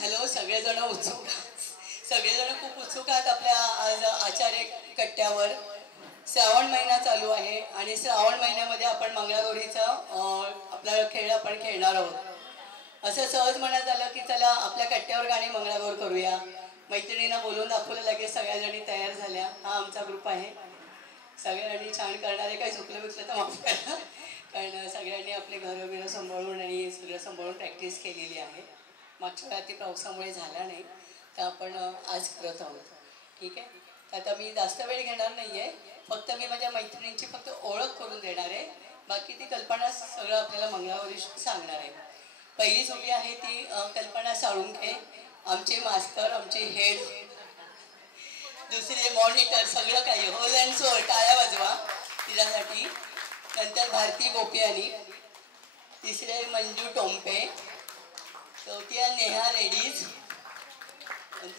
Hello, सगळेजण उत्सुक, सगळेजण खूप उत्सुक आहेत आपल्या आज आचार्य कट्ट्यावर. श्रावण महिना चालू आहे आणि श्रावण महिन्यामध्ये आपण मंगळागौरीचं आपला खेळ आपण खेळणार आहोत. असं सहज मनात आलं की चला आपल्या कट्ट्यावर गाणी मंगळागौर करूया. मैत्रिणींना बोलून दाखवलं, लगेच सगळ्याजणी तयार झाल्या. हा आमचा ग्रुप आहे. सगळ्यांनी छान करणारे, काही चुकलं बिकलं तर माफ करा, कारण सगळ्यांनी आपले घरं सांभाळून आणि सगळं सांभाळून प्रॅक्टिस केलेली आहे. मागच्या वेळा ती पावसामुळे झाला नाही, तर आपण आज करत आहोत. ठीक आहे. आता मी जास्त वेळ घेणार नाही आहे, फक्त मी माझ्या मैत्रिणींची फक्त ओळख करून देणार आहे. बाकी ती कल्पना सगळं आपल्याला मंगळागौरी सांगणार आहे. पहिली जोडी आहे ती कल्पना साळुंखे, आमचे मास्तर, आमचे हेड, दुसरे मॉनिटर, सगळं काही होल अँड सोल. टाळ्या वाजवा तिच्यासाठी. नंतर भारती गोपियानी, तिसरे मंजू टोंपे, चौथी नेहा रेडीज,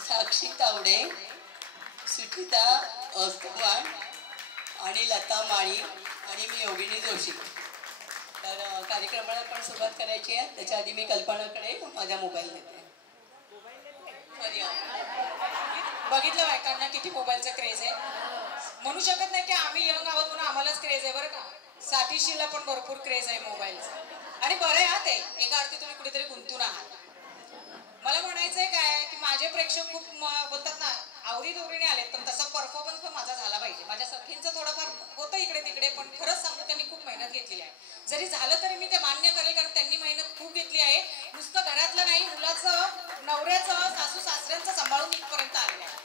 साक्षी तावडे, सुचिता चव्हाण आणि लता माळी आणि मी योगिनी जोशी. तर कार्यक्रमाला पण सुरुवात करायची आहे. त्याच्या आधी मी कल्पनाकडे माझा मोबाईल देते. बघितलं बायकांना किती मोबाईलचा क्रेज आहे. म्हणू शकत नाही की आम्ही यंग आहोत म्हणून आम्हालाच क्रेज आहे बरं का. साथीशीला पण भरपूर क्रेज आहे मोबाईलचा. आणि बरं आहे हा, ते एका अर्थी तुम्ही कुठेतरी गुंतून आहात. मला म्हणायचंय काय की माझे प्रेक्षक खूप बोलतात ना, आवडी दोरीने आलेत, पण तसा परफॉर्मन्स पण माझा झाला पाहिजे. माझ्या सखींचं थोडंफार होतं इकडे तिकडे, पण खरंच सांगतो त्यांनी खूप मेहनत घेतलेली आहे. जरी झालं तरी मी ते मान्य करेल, कारण त्यांनी मेहनत खूप घेतली आहे. नुसतं घरातलं नाही, मुलाचं, नवऱ्याचं, सासू सासऱ्यांचं सांभाळून इथपर्यंत आलेलं आहे.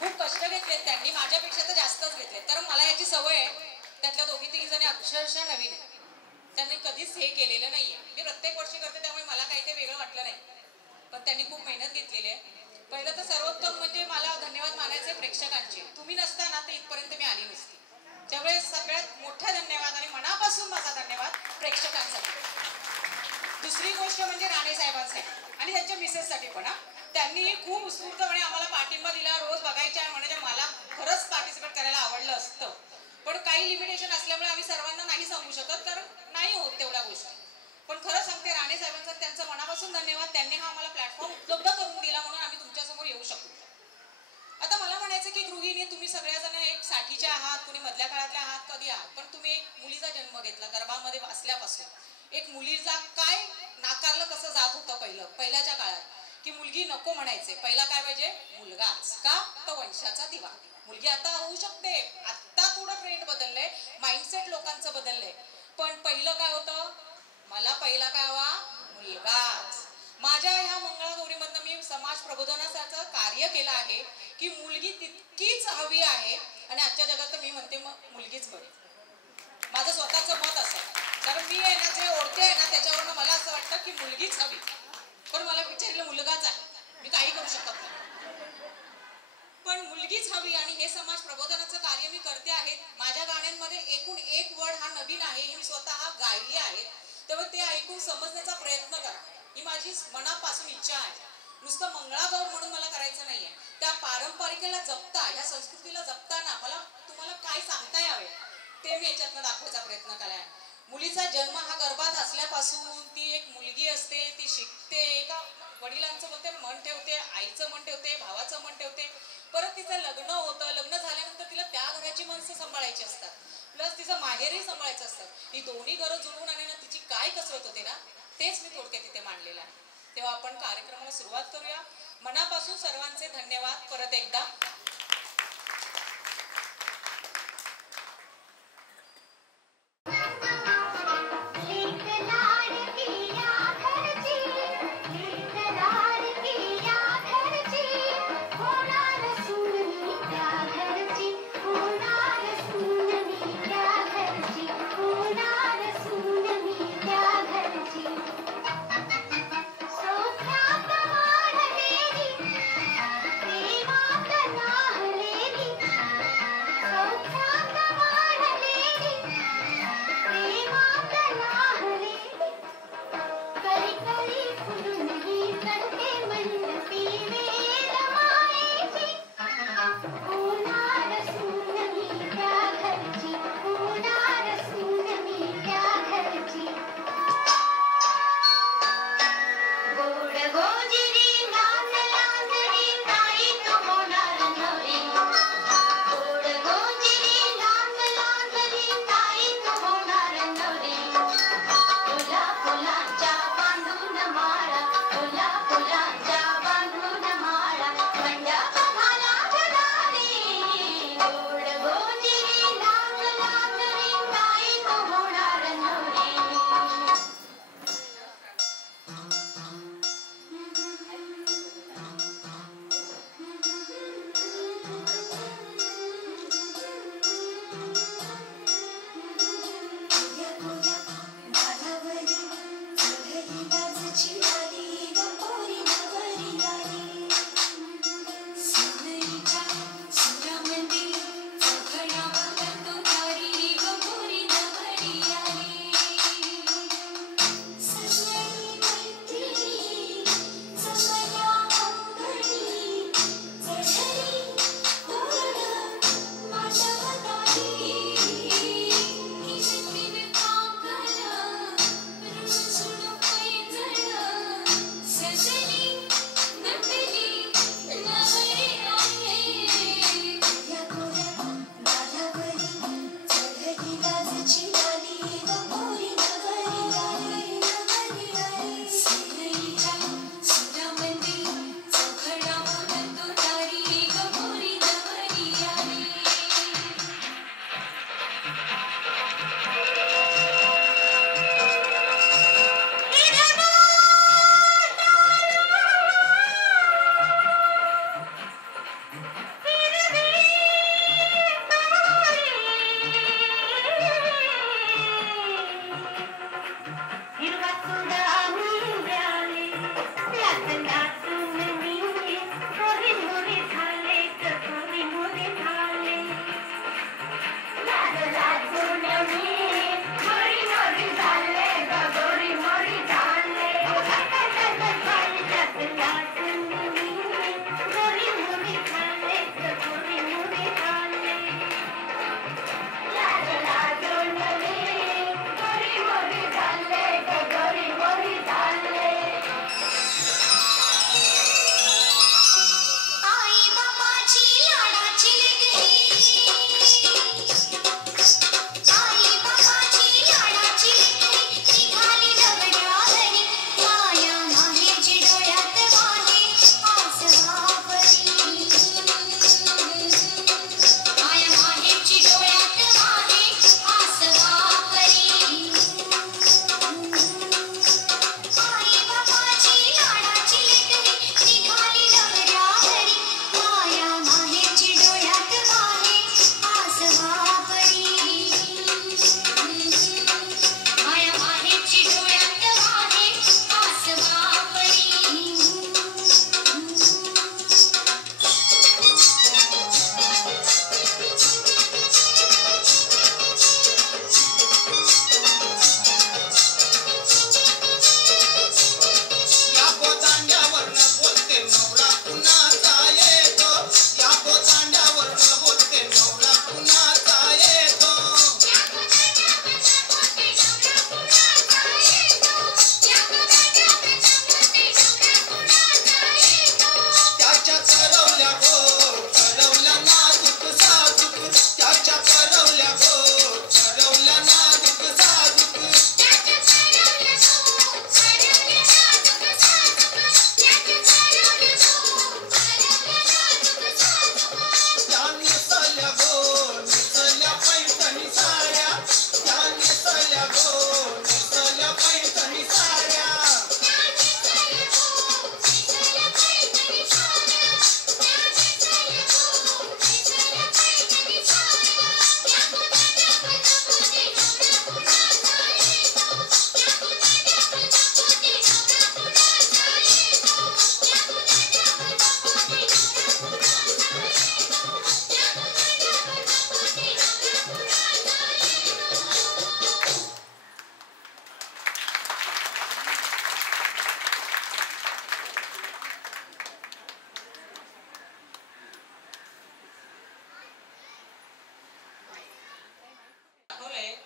खूप कष्ट घेतलेत त्यांनी, माझ्यापेक्षा तर जास्तच घेतले. कारण मला याची सवय आहे. त्यातल्या दोघी तिघी जणी अक्षरशः नवीन आहे. त्यांनी कधीच हे केलेलं नाहीये. मी प्रत्येक वर्षी करते, त्यामुळे मला काही ते वेगळं वाटलं नाही. पण त्यांनी खूप मेहनत घेतलेली आहे. पहिलं तर सर्वोत्तम म्हणजे मला धन्यवाद मानायचे प्रेक्षकांचे. तुम्ही नसताना तर इथपर्यंत मी आली नसती. त्यामुळे सगळ्यात मोठा धन्यवाद आणि मनापासून माझा धन्यवाद प्रेक्षकांसाठी. दुसरी गोष्ट म्हणजे राणे साहेबांसाठी आणि त्यांच्या मिसेससाठी पण. त्यांनी खूप उत्स्फूर्तपणे आम्हाला पाठिंबा दिला. रोज बघायच्या आणि म्हणजे मला खरंच पार्टिसिपेट करायला आवडलं असतं, पण काही लिमिटेशन असल्यामुळे आम्ही सर्वांना नाही सांगू शकत, कारण नाही होत तेवढ्या गोष्टी. पण खरं सांगते, राणे साहेबांचा त्यांचा मनापासून धन्यवाद. त्यांनी हा आम्हाला प्लॅटफॉर्म उपलब्ध करून दिला म्हणून आम्ही तुमच्यासमोर येऊ शकतो. आता मला म्हणायचं की गृहिणी तुम्ही सगळ्याजण एक साठीच्या आहात, कुणी मधल्या काळातल्या आहात, कधी आहात, पण तुम्ही एक मुलीचा जन्म घेतला गर्भामध्ये असल्यापासून. एक मुलीचा काय नाकारलं कसं जात होतं पहिल्याच्या काळात, की मुलगी नको म्हणायचे. पहिला काय पाहिजे, मुलगाच. का तो वंशाचा दिवा. मुलगी आता होऊ शकते, आता थोडं ट्रेंड बदललंय, माइंडसेट लोकांचं बदललंय, पण पहिलं काय होतं, मला पहिला काय हवा, मुलगाच. माझ्या ह्या मंगळागौरीमधनं मी समाज प्रबोधनाचं कार्य केलं आहे की मुलगी तितकीच हवी आहे. आणि आजच्या जगात तर मी म्हणते मग मुलगीच बरी. माझं स्वतःचं मत असं, कारण मी आहे ना, जे ओढते आहे ना, त्याच्यावरनं मला असं वाटतं की मुलगीच हवी. पण मला विचारलं मुलगाच आहे, मी काही करू शकत नाही, पण मुलगीच हवी. आणि हे समाज प्रबोधनाचं कार्य मी करते आहे. माझ्या गाण्यांमध्ये एकूण एक वर्ड हा नवीन आहे, हे मी स्वतः गायली आहे. तेव्हा ते ऐकून समजण्याचा प्रयत्न करा, ही माझी मनापासून इच्छा आहे. नुसतं मंगळागौर म्हणून मला करायचं नाहीये. त्या पारंपरिकेला जपता, ह्या संस्कृतीला जपताना मला तुम्हाला काय सांगता यावे ते मी याच्यातनं दाखवायचा प्रयत्न केलाय. मुलीचा जन्म हा गर्भात असल्यापासून ती एक मुलगी असते, ती शिकते, एका वडिलांचं म्हणते मन ठेवते, आईचं मन ठेवते, भावाचं मन ठेवते. परत तिचं लग्न होतं, लग्न झाल्यानंतर तिला त्या घराची माणसं सांभाळायची असतात, प्लस तिचं माहेरही सांभाळायचं असतं. ही दोन्ही घरं जुळवून आणण्यानं तिची काय कसरत होते ना, तेच मी थोडक्यात तिथे मांडलेलं आहे. तेव्हा आपण कार्यक्रमाला सुरुवात करूया. मनापासून सर्वांचे धन्यवाद परत एकदा. प्रेमात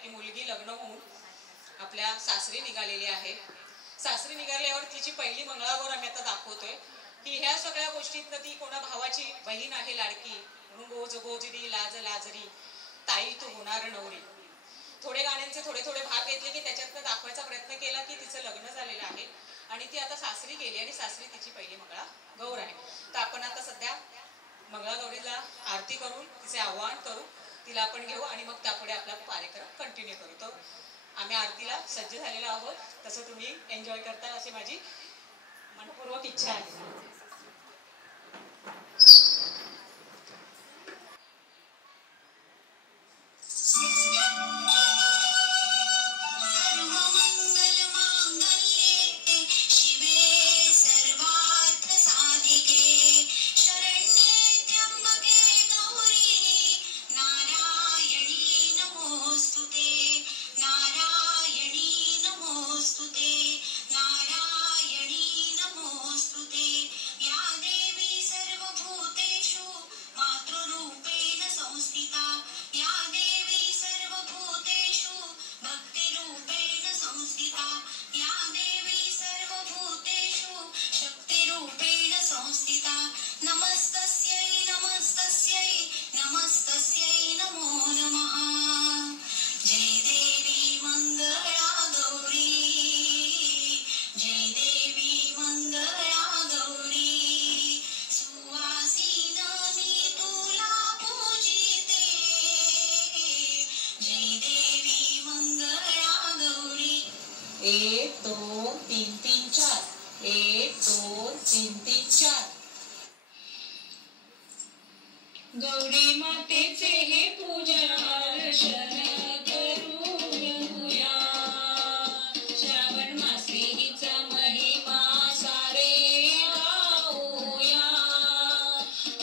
की मुलगी लग्न होऊन आपल्या सासरी निघालेली आहे. सासरी निघाल्यावर तिची पहिली मंगळागौर आम्ही आता दाखवतोय की ह्या सगळ्या गोष्टीत ती कोणा भावाची बहीण आहे लाडकी म्हणून गोज गोजरी लाज लाजरी ताई तू होणार नवरी. थोडे गाण्यांचे थोडे थोडे भाग घेतले की त्याच्यातनं दाखवायचा प्रयत्न केला की तिचं लग्न झालेलं आहे आणि ती आता सासरी गेली आणि सासरी तिची पहिली मंगळागौर आहे. तर आपण आता सध्या मंगळागौरीला आरती करून तिचे आवाहन करू, तिला आपण घेऊ आणि मग त्यापुढे आपला कार्यक्रम कंटिन्यू करू. तर आम्ही आरतीला सज्ज झालेलो आहोत, तसं तुम्ही एन्जॉय करता अशी माझी मनपूर्वक इच्छा आहे. गौरी मातेचे हे पूजन अर्चन करूया, श्रावण मासी हिचा महिमा सारे गाऊया,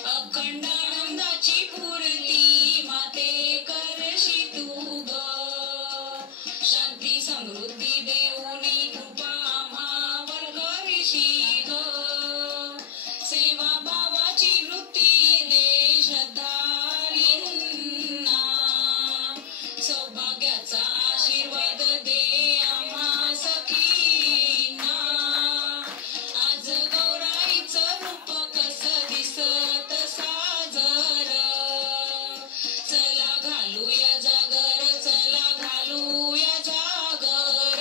अखंड आनंदाची पूर्ती माते करशी तू ग, शांती समृद्धी देऊनी कृपा आम्हावर करशी ग, सेवा भावाची वृत्ती सौभाग्याचा आशीर्वाद दे आम्हा सखींना, आज गौराईचं रूप कसं दिसत साजर, चला घालूया जागर, चला घालूया जागर,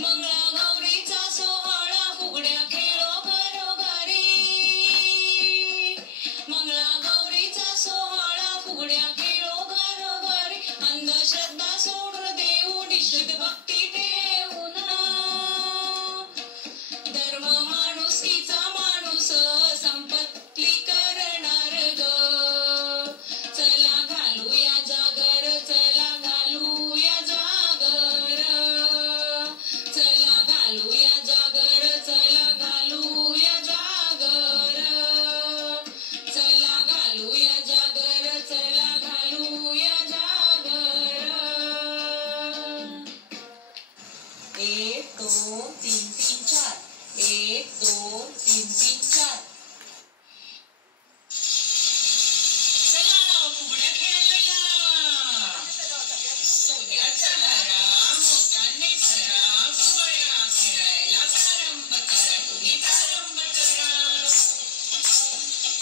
मंगळागौरीचा सोहळा फुगड्या खेळो घरोघरी, मंगळागौरीचा सोहळा फुगड्या अंधश्रद्धा सोडून देऊ निश्चित भक्ती ठेवून, धर्म माणुसकीचा माणूस संपत्ती करणार ग, चला घालूया जागर, चला घालूया जागर, चला घालूया जागर, चला घालूया जागर, चला घालूया जागर, चला घालूया एक दोन तीन तीन चार, एक दोन तीन तीन चार, चला फुगड्या खेळायला, सोन्याचा हरा मोठ्याने भरा, फुगड्या खेळायला प्रारंभ करा, तुम्ही प्रारंभ करा,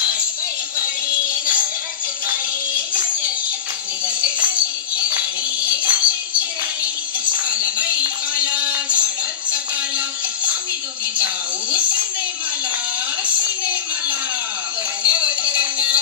आणि बाई बाई नारळाची बाई माझ्याशी फुगडी करते काशीची राणी, काशीची राणी, पाला बाई पाला झाडाचा पाला, आम्ही दोघी जाऊ सिनेमाला, सिनेमाला,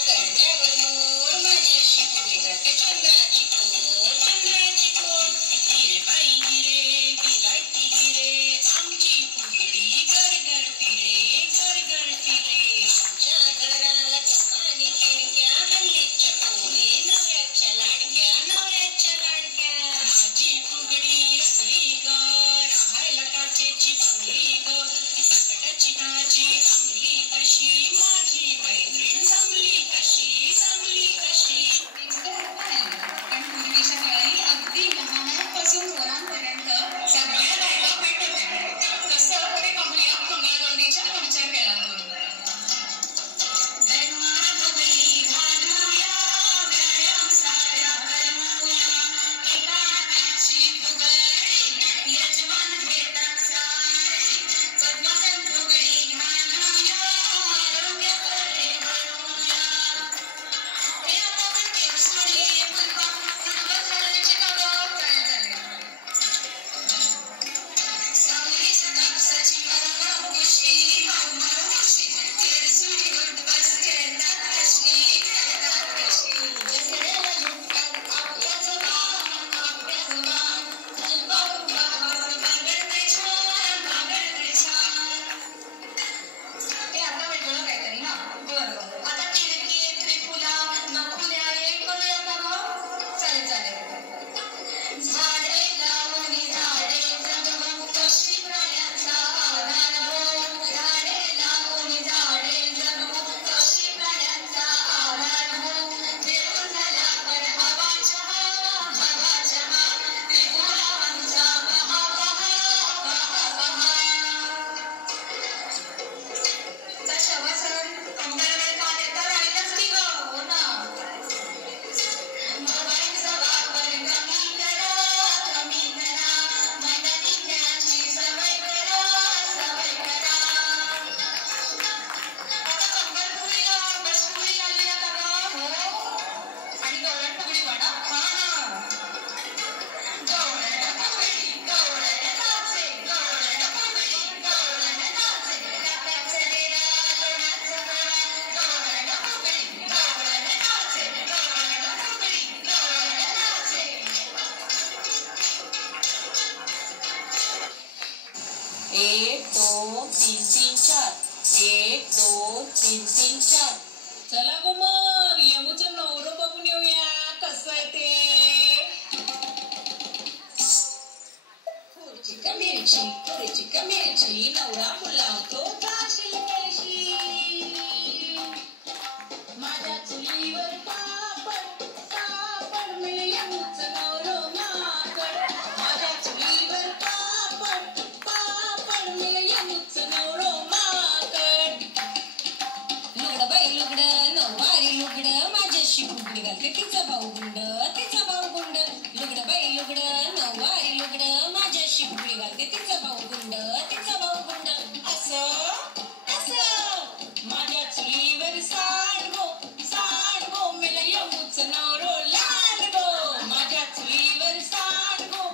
करण्यावर मोर माझ्याशी फुगडी करते चंद्राची कोर, चंद्राची कोर, हिरे बाई हिरे विलायती हिरे, आमची फुगडी गरगरती रे, गरगरती रे, आमच्या घराला कमानी खिडक्या, हल्लीच्या पोरी नवऱ्याच्या लाडक्या, नवऱ्याच्या लाडक्या, माझी फुगडी रंगली ग, राहायला काचेची बंगली ग, बटाट्याची भाजी अंगली कशी, माझी मैत्रीण जमली कशी, जमली कशी. पण पूर्वीच्या काळी अगदी लहानांपासून मोरांपर्यंत सगळ्या बायका भेटत होत्या, कसं ते पाहूया मंगळागौरीच्या पुढच्या खेळातून. दरवाढवली घालूया, व्यायाम सारा करूया, मिरची नवरा फुलावतो जाशील कळशी माझ्या चुलीवर पापड पापड मिळूच नवरो माकड माझ्या चुलीवर पापड पापड मिळूच नवरो माकड लुगडं बाई लुगडं नऊवारी लुगडं माझ्याशी फुगडी घालते तिचा भाऊ गुंड लुगडं बाई लुगडं नऊवारी लुगडं माझ्याशी फुगडी घालते तिचा भाऊ गुंड असं माझ्या चुलीवर सांडगो मेला यमूच नवरो लाडगो माझ्या चुलीवर सांडगो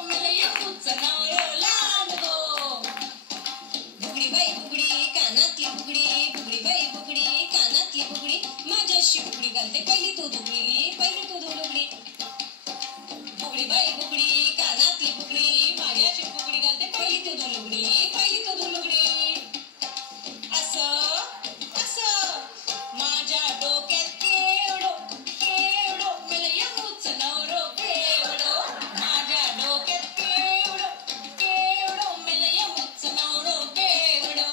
मेला यमूच नवरो लाडगो बुगडी बाई बुगडी कानातली बुगडी बाई बुगडी कानातली बुगडी माझ्याशी फुगडी घालते पहिली तू दुगडी बुगडी बाई बुगडी कानातली बुगडी माझ्याशी फुगडी घालते पहिली तू दुलुगडी असं माझ्या डोक्यात केवढो मला यमूच नवरो केवढो माझ्या डोक्यात केवढो मला यमूच नवरो केवढो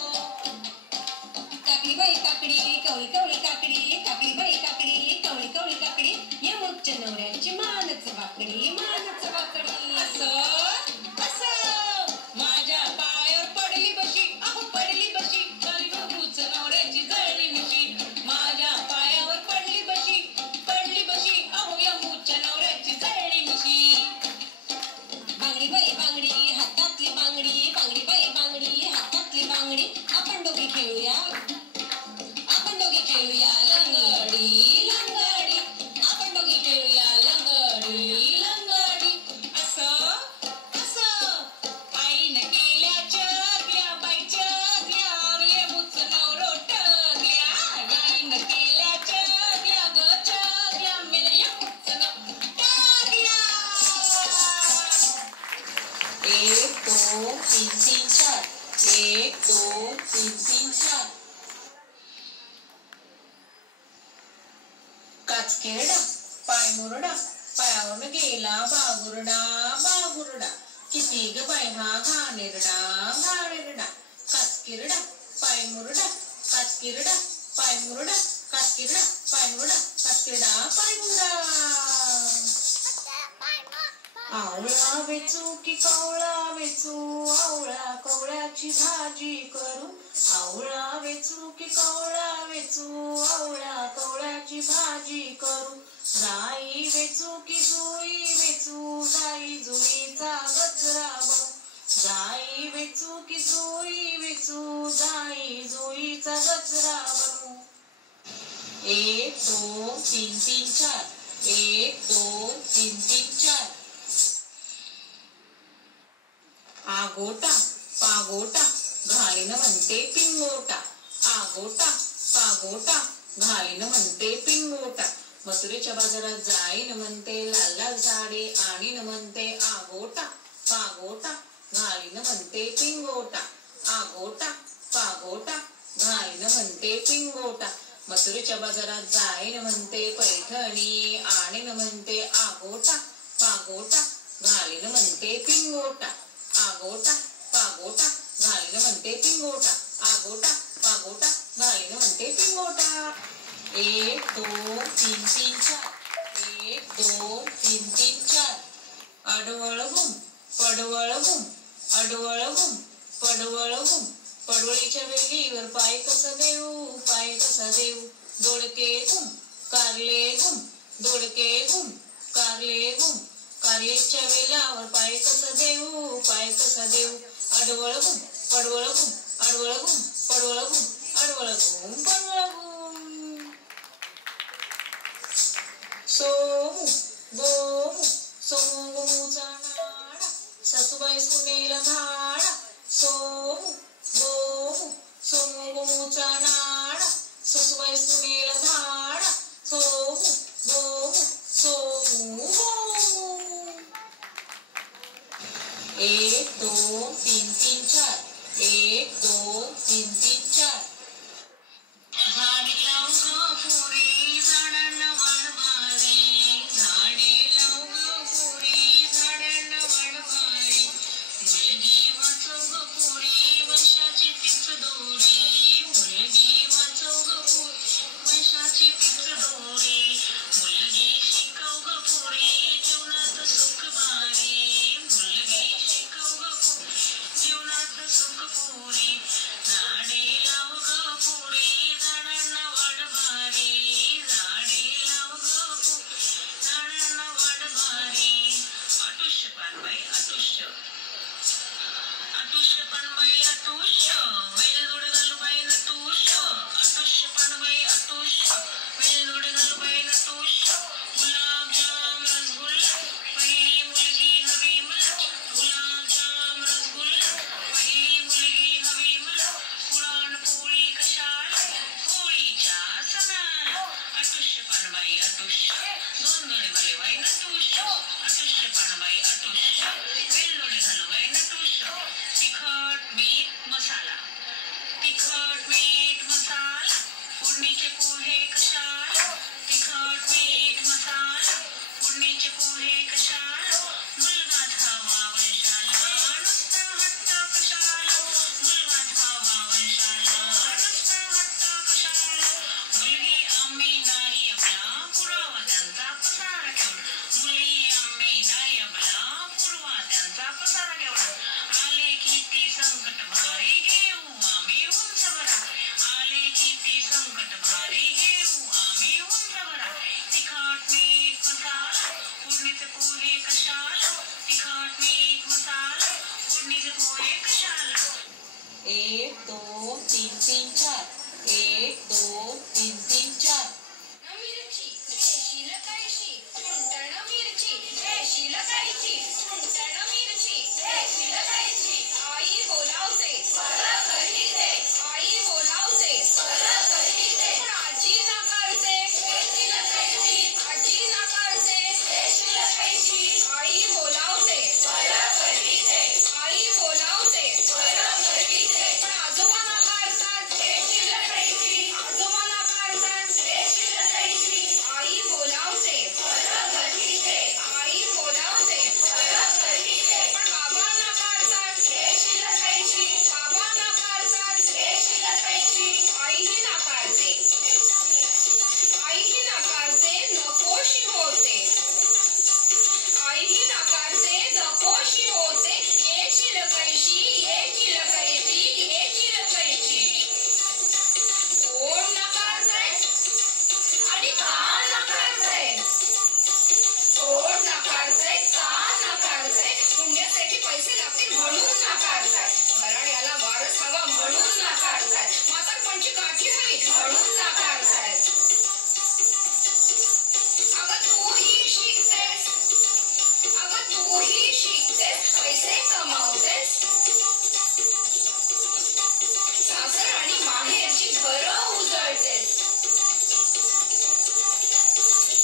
काकडी बाई काकडी कवळी काकडी बाई काकडी कवळी काकडी यमूच नवऱ्याची मानच वाकडी असं माझ्या पायावर पडली बशी गाली बघूच नवऱ्याची जळली मिशी माझ्या पायावर पडली बशी अहो यमूच्या नवऱ्याची जळली मिशी बांगडी बाई बांगडी हातातली बांगडी बाई बांगडी हातातली बांगडी आपण दोघी खेळूया लंगडी आपण दोघी खेळूया लंगडी असं आईनं केल्या चगल्या बाई चगल्या यमूच नवरो टगल्या आईनं केल्या चगल्या मेला यमूच टगल्या 1 2 3 3 4 1 2 3 3 4 काचकेरडा पाय मुरडा पायावरून गेला बागुरडा किती ग बाई हा घाणेरडा काचकेरडा पाय मुरडा काचकेरडा पाय मुरडा काचकेरडा पाय मुरडा काचकेरडा पाय मुरडा आवळा वेचू की कवळा वेचू आवळा कवळ्याची भाजी करू आवळा वेचू की कवळा वेचू आवळा कवळ्याची भाजी करू जाई वेचू की जुई वेचू जाई जुईचा गजरा बनू जाई वेचू की जुई वेचू जाई जुईचा गजरा बनू 1 2 3 3 4 1 2 3 3 4 आगोटा पागोटा घालीन म्हणते पिंगोटा आगोटा पागोटा घालीन म्हणते पिंगोटा मथुरेच्या बाजारात जाईन म्हणते लाल लाल झाडे आणीन म्हणते आगोटा पागोटा घालीन म्हणते पिंगोटा आगोटा पागोटा घालीन म्हणते पिंगोटा मथुरेच्या बाजारात जाईन म्हणते पैठणी आणीन म्हणते आगोटा पागोटा घालीन म्हणते पिंगोटा आगोटा पागोटा घालीन म्हणते पिंगोटा आगोटा पागोटा घालीन म्हणते पिंगोटा 1 2 3 3 4 1 2 3 3 4 आडवळ गुम पडवळ गुम आडवळ गुम पडवळ गुम पडवळीच्या वेलीवर पाय कसा देऊ दोडके गुम कारले गुम दोडके गुम कारले गुम कारलेच्या वेलावर पाय कसा देऊ आडवळ गुम पडवळ गुम आडवळ गुम पडवळ गुम आडवळ गुम पडवळ गुम सोमू गोमू सोमू गोमूचा नाडा सासूबाई सुनेला धाडा सोमू गोमू सोमू गोमूचा नाडा सासूबाई सुनेला धाडा सोमू गोमू सोमू गोमू 1 2 3 3 4 1 2 3 3 4 झाडे लाव ग पोरी झाडांना वाढवावे झाडे लाव ग पोरी झाडांना वाढवावे मुलगी वाचो 2 3 3 4 1 2 3 3 4 मिरची देशी लकायची सुंटण मिरची देशी लकायची सुंटण मिरची देशी लकायची आई बोलावते बरं करीते आई बोलावते बरं करीते पण आजी नाकारते देशी लकायची आजी नाकारते देशी लकायची आई बोलावते बरं करीते आई बोलावते बरं करीते पण आजोबा नाकारतात देशी लकायची आजोबा नाकारतात देशी लकायची आई बोलावते बरं करीते आई बोलावते बरं करीते पण बाबा नाकारतात देशी लकायची बाबा नाकारतात देशी लकायची आईही नाकारते आईही नाकारते नकोशी होते आईही नाकारते नकोशी होते येची लकायची येची लकायची येची लकायची कोण नाकारताय आणि का नाकारताय कोण नाकारताय का नाकारताय पुण्यासाठी पैसे लागतील म्हणून नाकारताय घराण्याला वारस हवा म्हणून नाकारताय म्हातारपणची काठी हवी म्हणून नाकारताय अगं तूही शिकतेस अगं तूही शिकतेस पैसे कमावतेस सासर आणि माहेरची घरं उजळतेस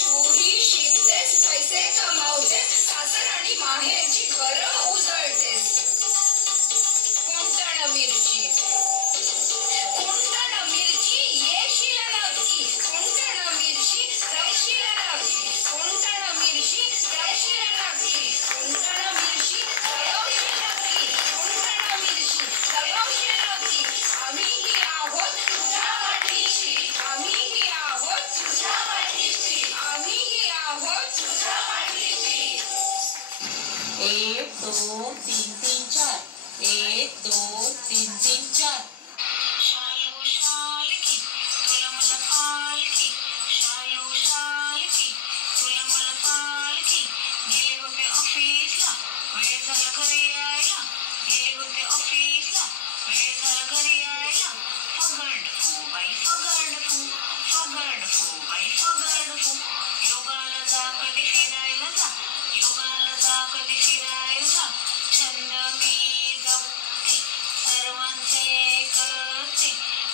तूही शिकतेस पैसे कमावतेस सासर आणि माहेरची घरं उजळतेस कोणतण मिरची येशील नक्की कोणतण मिरची जगशील नक्की कोणतण मिरची जगशील नक्की कोणतण मिरची जगवशील नक्की कोणतण मिरची जगवशील नक्की आम्हीही आहोत तुझ्या पाठीशी आम्हीही आहोत तुझ्या पाठीशी आम्हीही आहोत तुझ्या पाठीशी 1 2 3 3 4 1 2 3 3 4 शालू शालकी तुला मला पालकी शालू शालकी तुला मला पालकी गेले होते ऑफिसला वेळ झाला घरी यायला गेले होते ऑफिसला वेळ झाला घरी यायला फगड फू बाई फगड फू बाई फगड फू योगाला जा कधी फिरायला जा योगाला जा कधी फिरायला जा छंद मी जपते सर्वांचे करते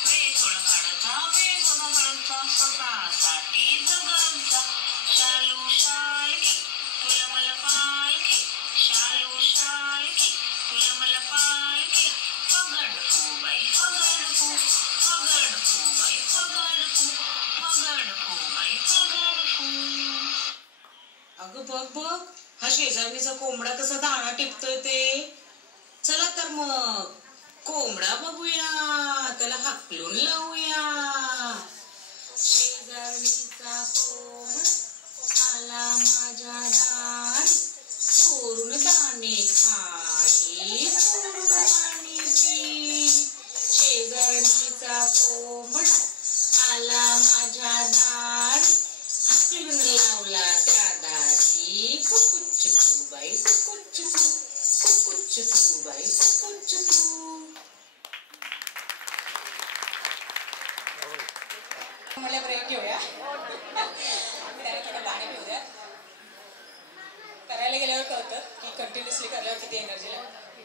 वेळ थोडा काढता वेळ थोडा काढता स्वतःसाठी जगत जा शालू शालकी तुला मला पालकी शालू शालकी तुला मला पालकी फगड फू बाई फगड फू बाई फगड फू बाई फगड फू अगं बघ बघ हा शेजारणीचा कोंबडा कसा दाणा टिपतोय ते चला तर मग कोंबडा बघूया त्याला हाकलून लावूया शेजारणीचा कोंबडा आला माझ्या दारी चोरून दाणे खाई चोरून पाणी पी शेजारणीचा कोंबडा आला माझ्या दारी हाकलून लावला त्या दारी कुकुच्चू बाई कुकुच्चू बाई कुकुच्चू मला ब्रेक घेऊया त्याला थोडं पाणी पिऊ द्या करायला गेल्यावर कळतं की कंटिन्युअसली करल्यावर किती एनर्जी लागते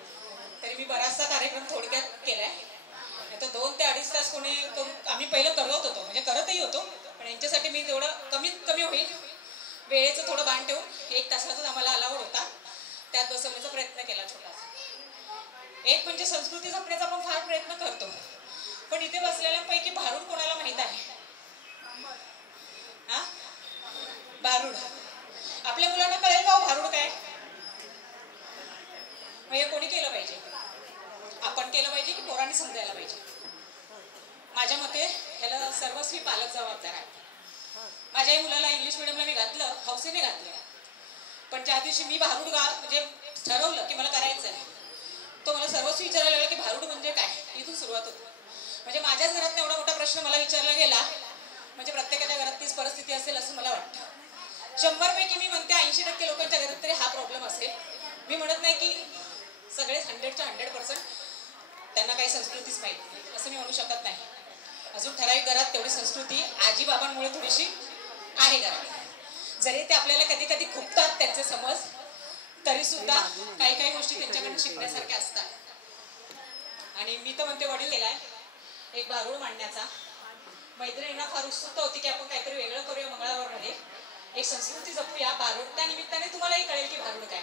तरी मी बराचसा कार्यक्रम थोडक्यात केलाय नाही तर 2 ते 2.5 तास कोणी आम्ही पहिलं करत होतो म्हणजे करतही होतो पण यांच्यासाठी मी तेवढं कमीत कमी होईल वेळेचं थोडं बाण ठेवून 1 तासाचाच आम्हाला अलाउड होता त्यात बसवण्याचा प्रयत्न केला छोटासा एक म्हणजे संस्कृती जपण्याचा आपण फार प्रयत्न करतो पण इथे बसलेल्यांपैकी भारूड कोणाला माहित आहे हा भारूड आपल्या मुलांना कळेल का भारूड काय मग हे कोणी केलं पाहिजे आपण केलं पाहिजे की पोरांनी समजायला पाहिजे माझ्या मते ह्याला सर्वस्वी पालक जबाबदार आहे माझ्याही मुलाला इंग्लिश मिडियमला मी घातलं हौसेने घातलं पण ज्या दिवशी मी भारूड म्हणजे ठरवलं की मला करायचं आहे तो मला सर्वस्वी विचारायला लागला की भारूड म्हणजे काय इथून सुरुवात होती म्हणजे माझ्याच घरात एवढा मोठा प्रश्न मला विचारला गेला म्हणजे प्रत्येकाच्या घरात तीच परिस्थिती असेल असं मला वाटतं 100 पैकी मी म्हणते 80% लोकांच्या घरात तरी हा प्रॉब्लेम असेल मी म्हणत नाही की सगळेच 100च्या 100% त्यांना काही संस्कृतीच माहिती असं मी म्हणू शकत नाही. अजून ठराविक घरात तेवढी संस्कृती आजी बाबांमुळे थोडीशी आहे घरात. जरी ते आपल्याला कधी कधी खुपतात त्यांचे समज, तरी सुद्धा काही काही गोष्टी त्यांच्याकडून शिकण्यासारख्या असतात. आणि मी तर म्हणते वडील केलाय एक भारूड मांडण्याचा. मैत्रिणींना फार उत्सुकता होती की आपण काहीतरी वेगळं करूया मंगळागौरमध्ये, एक संस्कृती जपूया भारूड. त्या निमित्ताने तुम्हालाही कळेल की भारूड काय.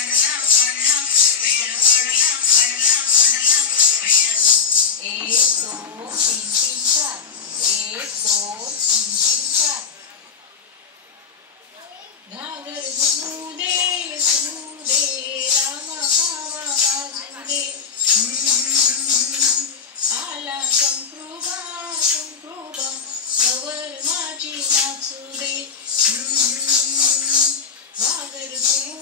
काढला काढला वेळ काढला काढला काढला वेळ 1 2 3 3 4 1 2 3 3 4 घागर घुमू दे रामा पावा वाजू दे आला संप्रोबा गवर माझी नाचू दे घागर घुमू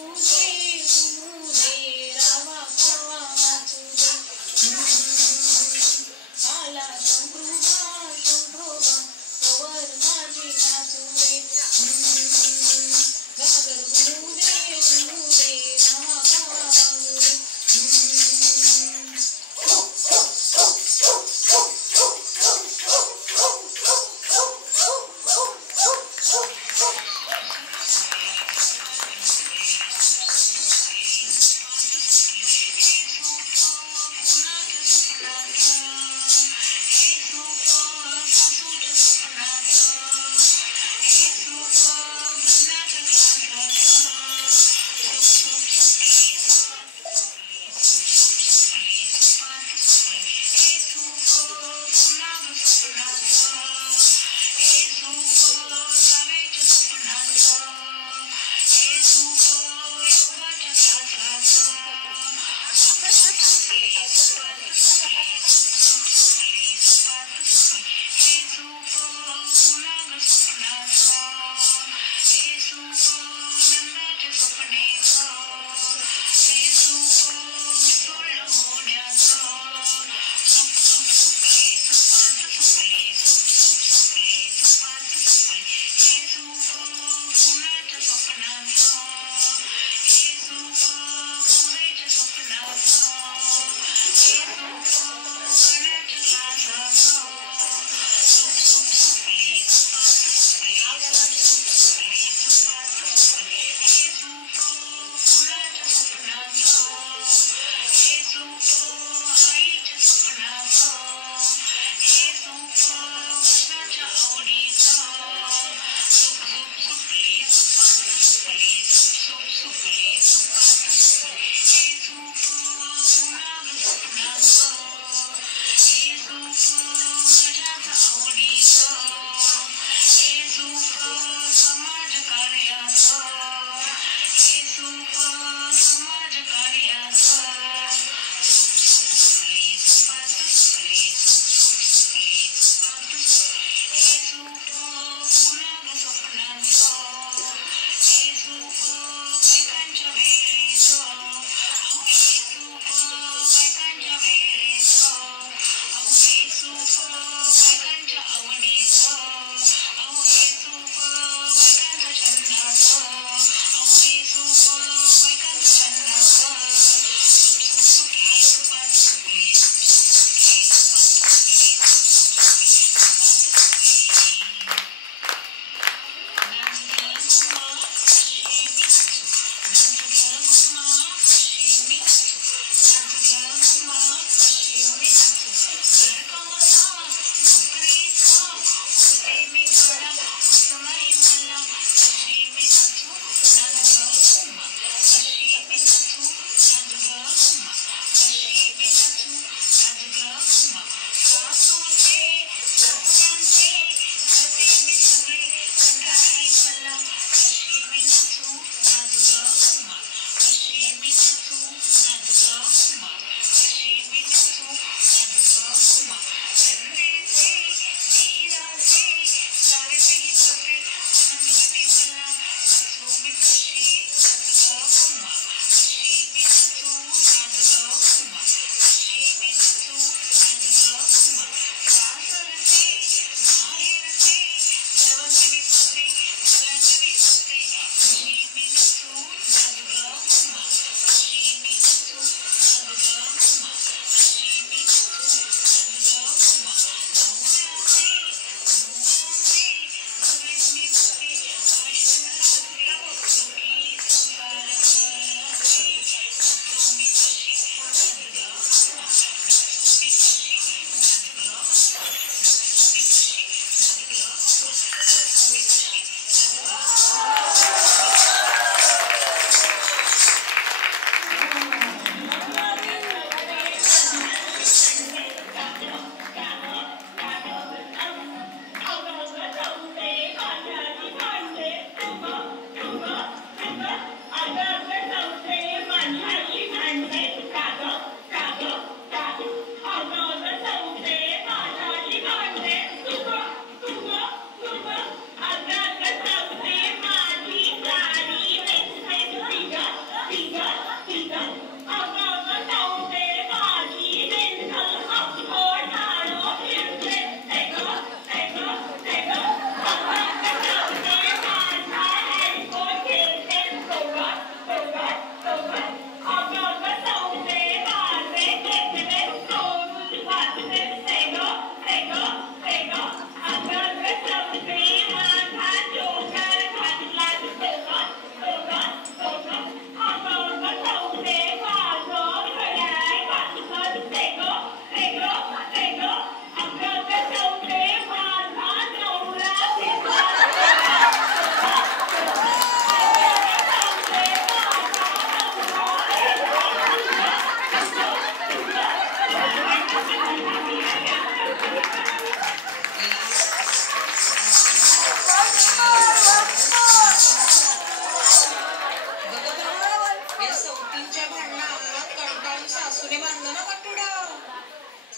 सासूने बांधलं ना वाटुडा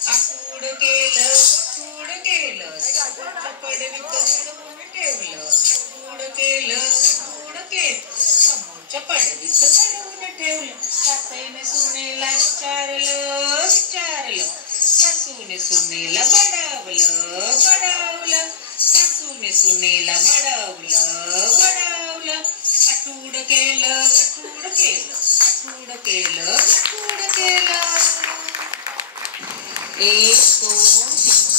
आठूड केलं समोरच्या पडवीत चढवून ठेवलं आठूड केलं समोरच्या पडवीत चढवून ठेवलं सासूने सुनेला विचारलं सासूने सुनेला बडावलं सासूने सुनेला बडावलं आठूड केलं एक दोन तीन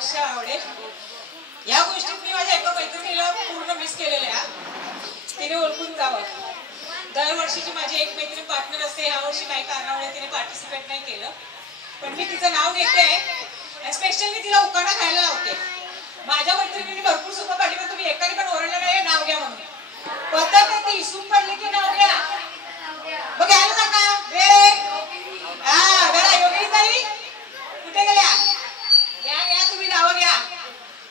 अवश्य आवडेल. या गोष्टीत मी माझ्या एका मैत्रिणीला पूर्ण मिस केलेल्या, तिने ओळखून जावं. दरवर्षीची माझी एक मैत्रीण पार्टनर असते, यावर्षी काही कारणामुळे तिने पार्टिसिपेट नाही केलं, पण मी तिचं नाव घेते आणि स्पेशली तिला उकाडा खायला लावते. माझ्या मैत्रिणींनी भरपूर सुख काढली, पण तुम्ही एकाने पण ओरडलं नाही नाव घ्या म्हणून. पद्धत आहे ती, सूप पडली की नाव घ्या. मग घ्यायला नका वेळ. हा बरं, योगिनी ताई कुठे गेल्या? घ्या घ्या, तुम्ही नावं घ्या.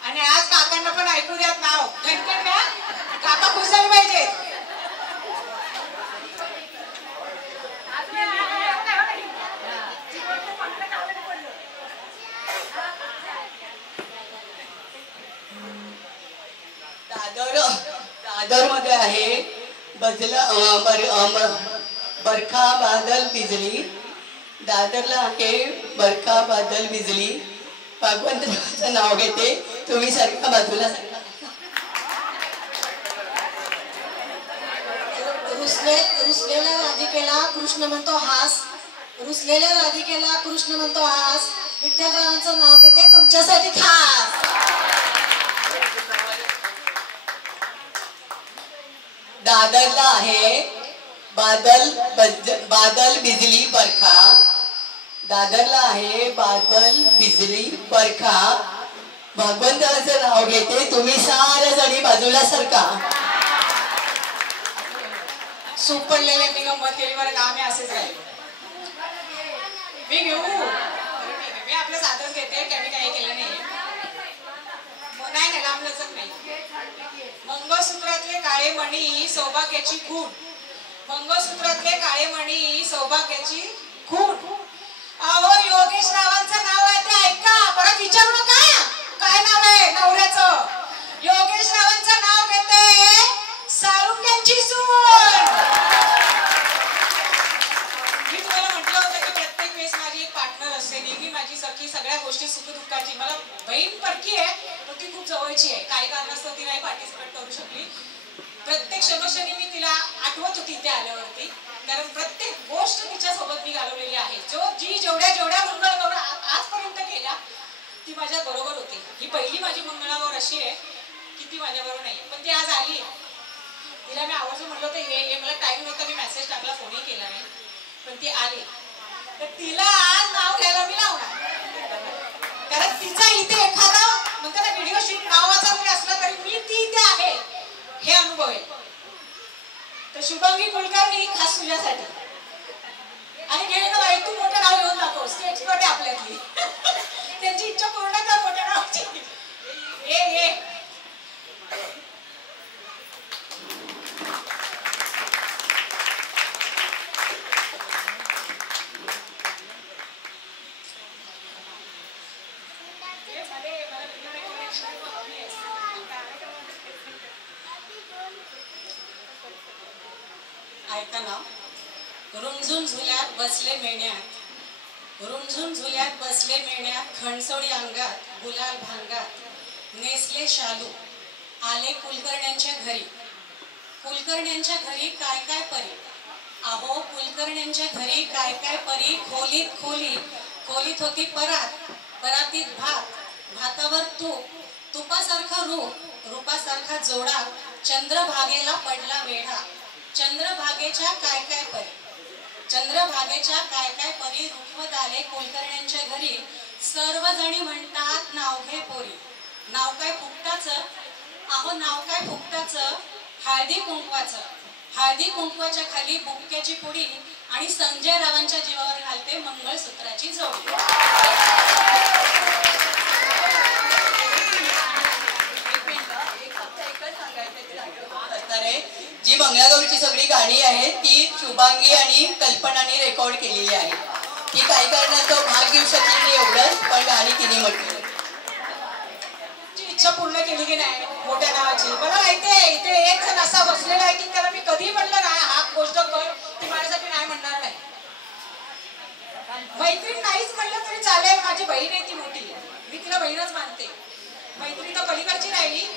आणि आज काकांना पण ऐकू द्यात नाव. झटकन घ्या, काका खुश झाले पाहिजे. दादर मध्ये आहे बरखा बादल बिजली. दादरला आहे बरखा बादल बिजली. भगवंताचं नाव घेते, तुम्ही सारखा बाजूला सांगा. रुसलेल्या राधिकेला कृष्ण म्हणतो हास. रुसलेल्या राधिकेला कृष्ण म्हणतो हास. विठ्ठलरावांचं नाव घेते तुमच्यासाठी खास. दादरला आहे बादल बिजली बरखा. दादरला आहे बादल बिजली बरखा. भगवंताचं नाव घेते, तुम्ही साऱ्या जणी बाजूला सरका. सूप पडलेल्यांनी गंमत केली बरं का, आम्ही असेच राहिलो. मी घेऊ, मी आपलं साधच घेते, त्यांनी काही केलं नाही. नाही लांब लचक नाही. मंगळसूत्रातले काळे मणी सौभाग्याची खूण. मंगळसूत्रातले काळे मणी सौभाग्याची खूण. अहो योगेश रावांचं नाव आहे ते ऐका, परत विचारू नका काय नाव आहे नवऱ्याचं. योगेश रावांचं नाव घेते सारुंग्यांची सून. मी तुम्हाला म्हटलं होतं की प्रत्येक वेळेस माझी एक पार्टनर असते, नेहमी माझी सखी, सगळ्या गोष्टी सुखदुःखाची. मला बहीण परकी आहे, पण ती खूप जवळची आहे. काही कारणास्तव ती नाही पार्टिसिपेट करू शकली. प्रत्येक क्षणोक्षणी मी तिला आठवत होती इथे आल्यावरती, कारण प्रत्येक गोष्ट तिच्यासोबत मी घालवलेली आहे. जेवढ्या मंगळागौर आजपर्यंत केल्या ती माझ्या बरोबर होती. ही पहिली माझी मंगळागौर अशी आहे की ती माझ्या बरोबर नाही, पण ती आज आली. तिला मी आवर्जून म्हटलं होतं हे मला टाइम नव्हता, मी मेसेज टाकला, फोनही केला नाही, पण ती आली. तर तिला आज नाव घ्यायला मी लावणार, कारण तिचा इथे एखादा म्हणतात ना व्हिडिओ शूट नावाचा कोणी असला तरी मी ती इथे आहे हे अनुभव आहे. तर शुभांगी कुलकर्णी खास तुझ्यासाठी. आणि गेले ना बाई, तू मोठं नाव घेऊन दाखवस, ती एक्सपर्ट आहे आपल्यातली. त्यांची इच्छा पूर्ण कर मोठ्या नावाची. ये ऐका ना. रुंझुन झुल्यात बसले मेण्यात, रुंझुन झुल्यात बसले मेण्यात, खणसोळी अंगात गुलाल भांगात नेसले शालू. आले कुलकर्ण्यांच्या घरी. कुलकर्ण्यांच्या घरी काय काय परी. अहो कुलकर्ण्यांच्या घरी काय काय परी. खोलीत खोलीत होती परात. परातीत भात, भातावर तूप, तुपासारखा रूप, रूपासारखा जोडा. चंद्रभागेला पडला वेढा. चंद्रभागेच्या काय काय परी. चंद्रभागेच्या काय काय परी रुखवत आले कुलकर्ण्यांच्या घरी. सर्वजणी म्हणतात नाव घे पोरी. नाव काय फुकटाचं. अहो नाव काय फुकटाचं. हळदी कुंकवाचं. हळदी कुंकवाच्या खाली बुक्क्याची पुडी आणि संजय रावांच्या जीवावर घालते मंगळसूत्राची जोडी. जी मंगळागौरीची सगळी गाणी आहेत ती शुभांगी आणि कल्पनाने रेकॉर्ड केलेली आहे. ती काही कारणास्तव भाग घेऊ शकली नाही एवढंच, पण गाणी तिने म्हटली. इच्छा पूर्ण केली की नाही मोठ्या नावाची. मला माहितीये इथे एक जण असा बसलेला आहे की त्याला मी कधी म्हणलं ना हा गोष्ट कर, ती माझ्यासाठी नाही म्हणणार नाही. मैत्रीण नाहीच म्हणलं तरी चालेल, माझी बहीण आहे ती मोठी, मी तिला बहीणच मानते. मैत्रीण तर पलीकडची राहिली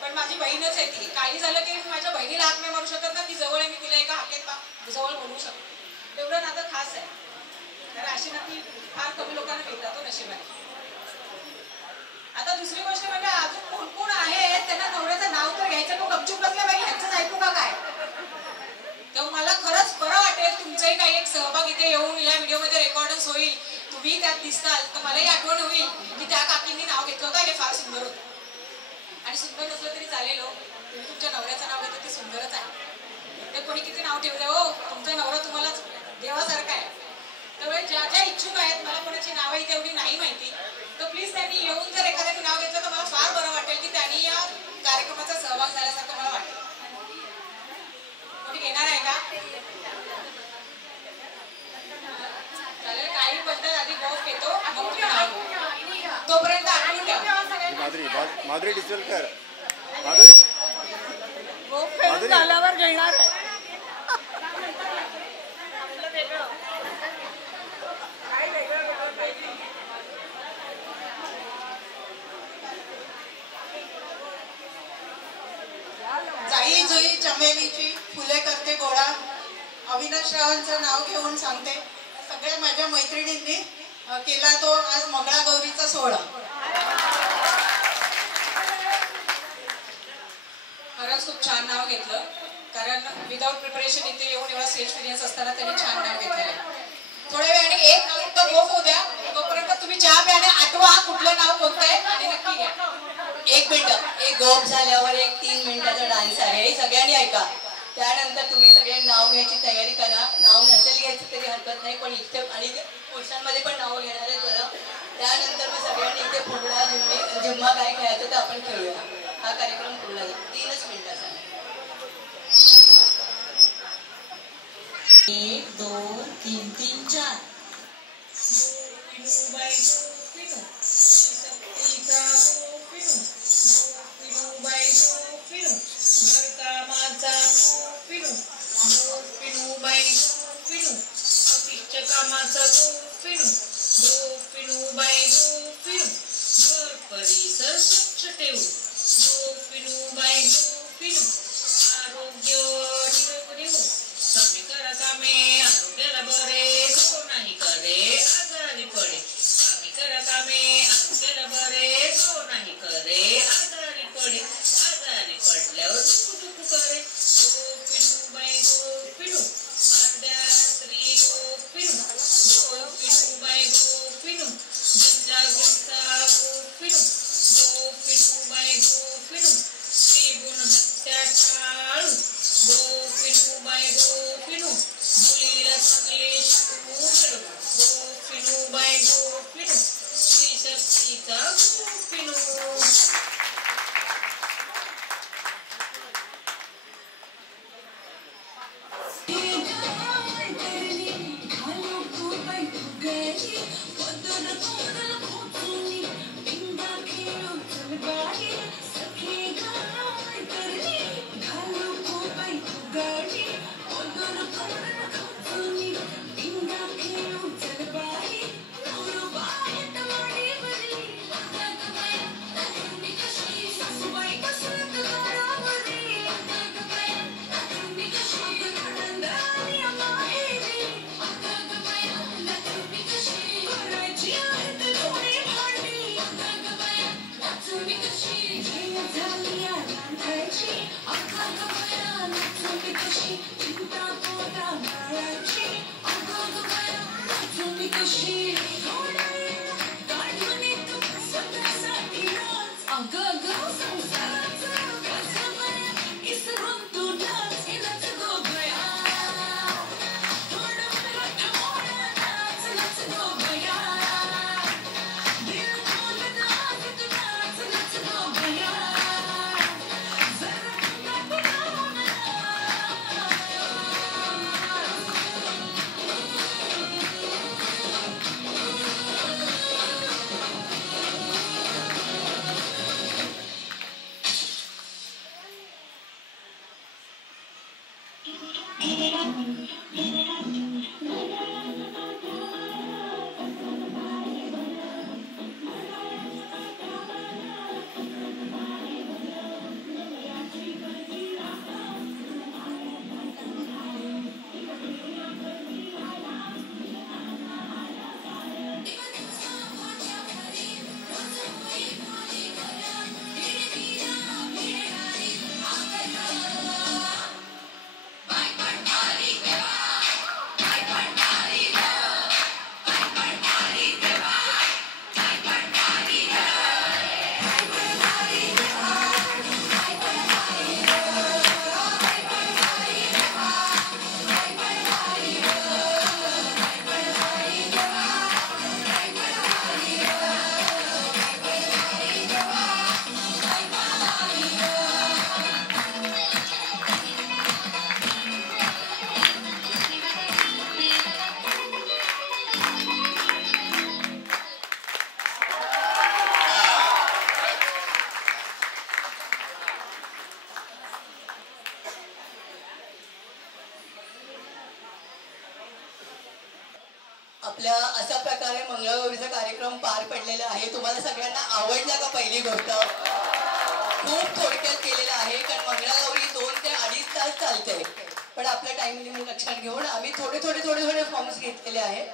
पण माझी बहीणच आहे ती. काही झालं की माझ्या बहिणीला हाक नाही मारू शकत ना, ती जवळ आहे, मी तिला एका हाकेत जवळ बोलू शकतो. एवढं नातं खास आहे, कारण अशी नाती फार कमी लोकांना मिळतात नशिबाने. आता दुसरी गोष्ट म्हणजे अजून कोण कोण आहे त्यांना नवऱ्याचं नाव तर घ्यायचं, तो गपचूप बसल्या बाई ह्यांचंच ऐकू का काय? तर मला खरंच बरं वाटेल तुमचाही काही एक सहभाग इथे येऊन या व्हिडिओमध्ये रेकॉर्डच होईल, तुम्ही त्यात दिसताल तर मलाही आठवण होईल की त्या काकींनी नाव घेतलं होतं, हे फार सुंदर होतं. आणि सुंदर नसलं तरी चालेल हो, तुम्ही तुमच्या नवऱ्याचं नाव घेतं ते सुंदरच आहे. ते कोणी किती नाव ठेवलं हो, तुमचा नवरा तुम्हाला देवासारखा आहे. त्यामुळे ज्या ज्या इच्छुक आहेत, मला कोणाची नावही तेवढी नाही माहिती, तर प्लीज त्यांनी येऊन जर एखाद्याने नाव घेतलं तर मला फार बरं वाटेल की त्यांनी या कार्यक्रमाचा सहभाग झाल्यासारखं मला वाटेल. कोणी घेणार आहे का? चालेल, काही पद्धत आधी गोफ घेतो, मग नाव तोपर्यंत आठवून ठेवा. माधुरी डिचलकर, माधुरी झाल्यावर घेणार आहे. जाई जुई चमेलीची फुले करते गोळा. अविनाश रावांचं नाव घेऊन सांगते, सगळ्या माझ्या मैत्रिणींनी केला तो आज मंगळागौरीचा सोहळा. खरंच खूप छान नाव घेतलं, कारण विदाऊट प्रिपरेशन इथे येऊन एवढा स्टेज एक्सपिरियन्स असताना त्यांनी छान नाव घेतलेलं आहे. थोड्या वेळाने एक नाव गोफ होऊ द्या, तोपर्यंत तुम्ही चहा प्याने आठवा कुठलं नाव कोणतं आहे आणि नक्की घ्या. 1 मिनिट, एक गोप झाल्यावर एक 3 मिनिटाचा डान्स आहे, हे सगळ्यांनी ऐका. त्यानंतर तुम्ही सगळे नाव घ्यायची तयारी करा. नाव नसेल घ्यायचं तरी हरकत नाही, पण इथे आणि पुरुषांमध्ये पण नाव घेणार आहे बरं. त्यानंतर मग सगळ्यांनी इथे फुगडा जिम्मा काय खेळायचं ते आपण खेळूया. हा कार्यक्रम पूर्ण झाला, 3च मिनिटाचा. 1 2 3 3 4 कामाचा घर परिसर स्वच्छ ठेवू. आरोग्य निरोगी हो. कामे करा कामे, आरोग्याला बरे, जो नाही करे आजारी पडे. कामे करा कामे, आरोग्याला बरे, जो नाही करे आजारी पडे. आजारी पडल्यावर दुखू करे. गोपिनूबाई गोपिनू, अर्ध्या रात्री गोपिनू. गोपिनूबाई गोपिनू, जनजागृतीचा गोपिनू. गोपिनूबाई गोपिनू, श्रीगुण हत्या टाळू. गोपिनूबाई गोपिनू, मुलीला चांगले शिकवू घडवू. गोपिनूबाई गोपिनू, श्री शक्तीचा गोपिनू. आपल्या अशा प्रकारे मंगळागौरीचा कार्यक्रम पार पडलेला आहे. तुम्हाला सगळ्यांना आवडला का? पहिली गोष्ट खूप थोडक्यात केलेलं आहे, कारण मंगळागौरी 2 ते 2.5 तास चालते. पण आपल्या टाइम लिमिट लक्षात घेऊन आम्ही थोडे फॉर्म्स घेतलेले आहेत,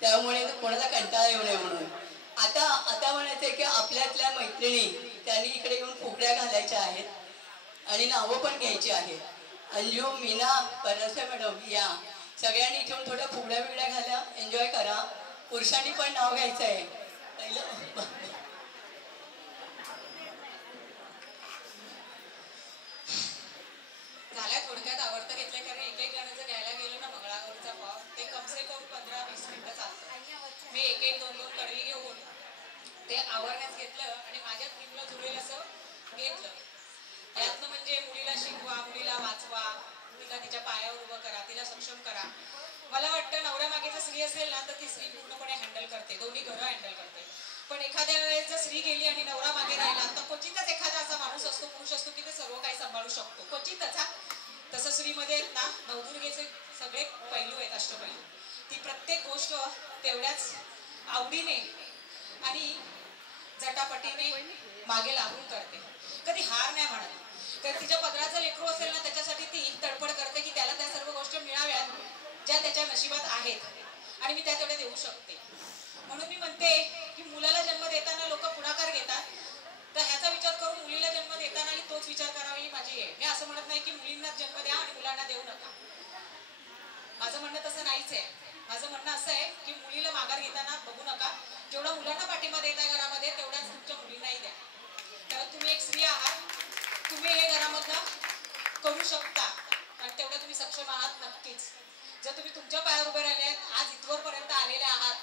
त्यामुळे कोणाला कंटाळा येऊ नये म्हणून. आता म्हणायचं की आपल्यातल्या मैत्रिणी त्यांनी इकडे येऊन फुगड्या घालायच्या आहेत आणि नावं पण घ्यायची आहेत. अंजू, मीना, परसे मॅडम या सगळ्यांनी इथून थोड्या फुगड्या बिगड्या घाला, एन्जॉय करा. पुरुषांनी पण नाव घ्यायचं आहे पहिलं. झाल्या थोडक्यात आवडतं घेतलं, कारण एक जण जर घ्यायला गेलो ना मंगळागौरीचा फॉर्म, ते कमसे कम 15-20 मिनिटं चालतं. मी 1-2 कडवी घेऊन ते आवरण्यास घेतलं आणि माझ्या थीमला जुळेल असं घेतलं. यातनं म्हणजे मुलीला शिकवा, मुलीला वाचवा, तिला तिच्या पायावर उभं करा, तिला सक्षम करा. मला वाटतं नवऱ्या मागे जर स्त्री असेल ना तर ती स्त्री पूर्णपणे हँडल करते, दोन्ही घरं हँडल करते. पण एखाद्या वेळेस जर स्त्री गेली आणि नवरा मागे राहिला तर क्वचितच एखादा असा माणूस असतो, पुरुष असतो की ते सर्व काही सांभाळू शकतो, क्वचितच. तसं स्त्रीमध्ये आहेत ना नवदुर्गेचे सगळे पैलू आहेत, अष्टपैलू. ती प्रत्येक गोष्ट तेवढ्याच आवडीने आणि झटापटीने मागे लागून करते, कधी हार नाही म्हणत. कारण तिच्या पदराचं लेकरू असेल ना त्याच्यासाठी ती तडफड करते की त्याला त्या सर्व गोष्टी मिळाव्यात ज्या त्याच्या नशिबात आहेत आणि मी त्या तेवढ्या देऊ शकते. म्हणून मी म्हणते की मुलाला जन्म देताना लोक पुढाकार घेतात, तर ह्याचा विचार करून मुलीला जन्म देताना तोच विचार करावा ही माझी आहे. मी असं म्हणत नाही की मुलींना जन्म द्या आणि मुलांना देऊ नका, माझं म्हणणं तसं नाहीच आहे. माझं म्हणणं असं आहे की मुलीला माघार घेताना बघू नका, जेवढा मुलांना पाठिंबा देत आहे घरामध्ये तेवढ्याच तुमच्या मुलींनाही द्या. कारण तुम्ही एक स्त्री आहात, तुम्ही हे घरामधनं करू शकता आणि तेवढ्या तुम्ही सक्षम आहात नक्कीच. जर तुम्ही तुमच्या पायावर उभे राहिले, आज इथवरपर्यंत आलेले आहात,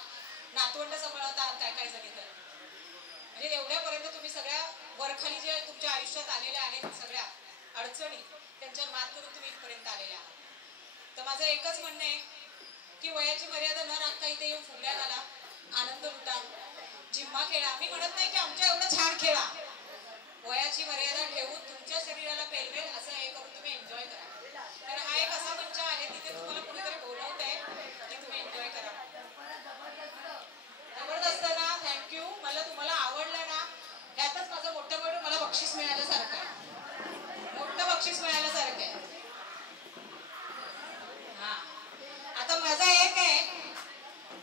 नातवंड सांभाळत आहात काय जणी तर, म्हणजे एवढ्यापर्यंत तुम्ही सगळ्या वरखाली जे तुमच्या आयुष्यात आलेल्या आहेत सगळ्या अडचणी त्यांच्यावर मात करून तुम्ही इथपर्यंत आलेले आहात. तर माझं एकच म्हणणं आहे की वयाची मर्यादा न राखता इथे येऊन फुगड्या घाला, आनंद लुटा, जिम्मा खेळा. मी म्हणत नाही की आमच्या एवढं छान खेळा, वयाची मर्यादा ठेवून तुमच्या शरीराला पेलवेल असं हे करून तुम्ही एन्जॉय करा. कारण हा एक असा मंच आहे तिथे तुम्हाला कुणीतरी बोलवत आहे की तुम्ही एन्जॉय करा. जबरदस्त ना, थँक्यू. मला तुम्हाला आवडलं ना, ह्यातच माझं मोठं मोठं मला बक्षीस मिळाल्यासारखं आहे, मोठं बक्षीस मिळाल्यासारखं आहे. हा, आता माझा एक आहे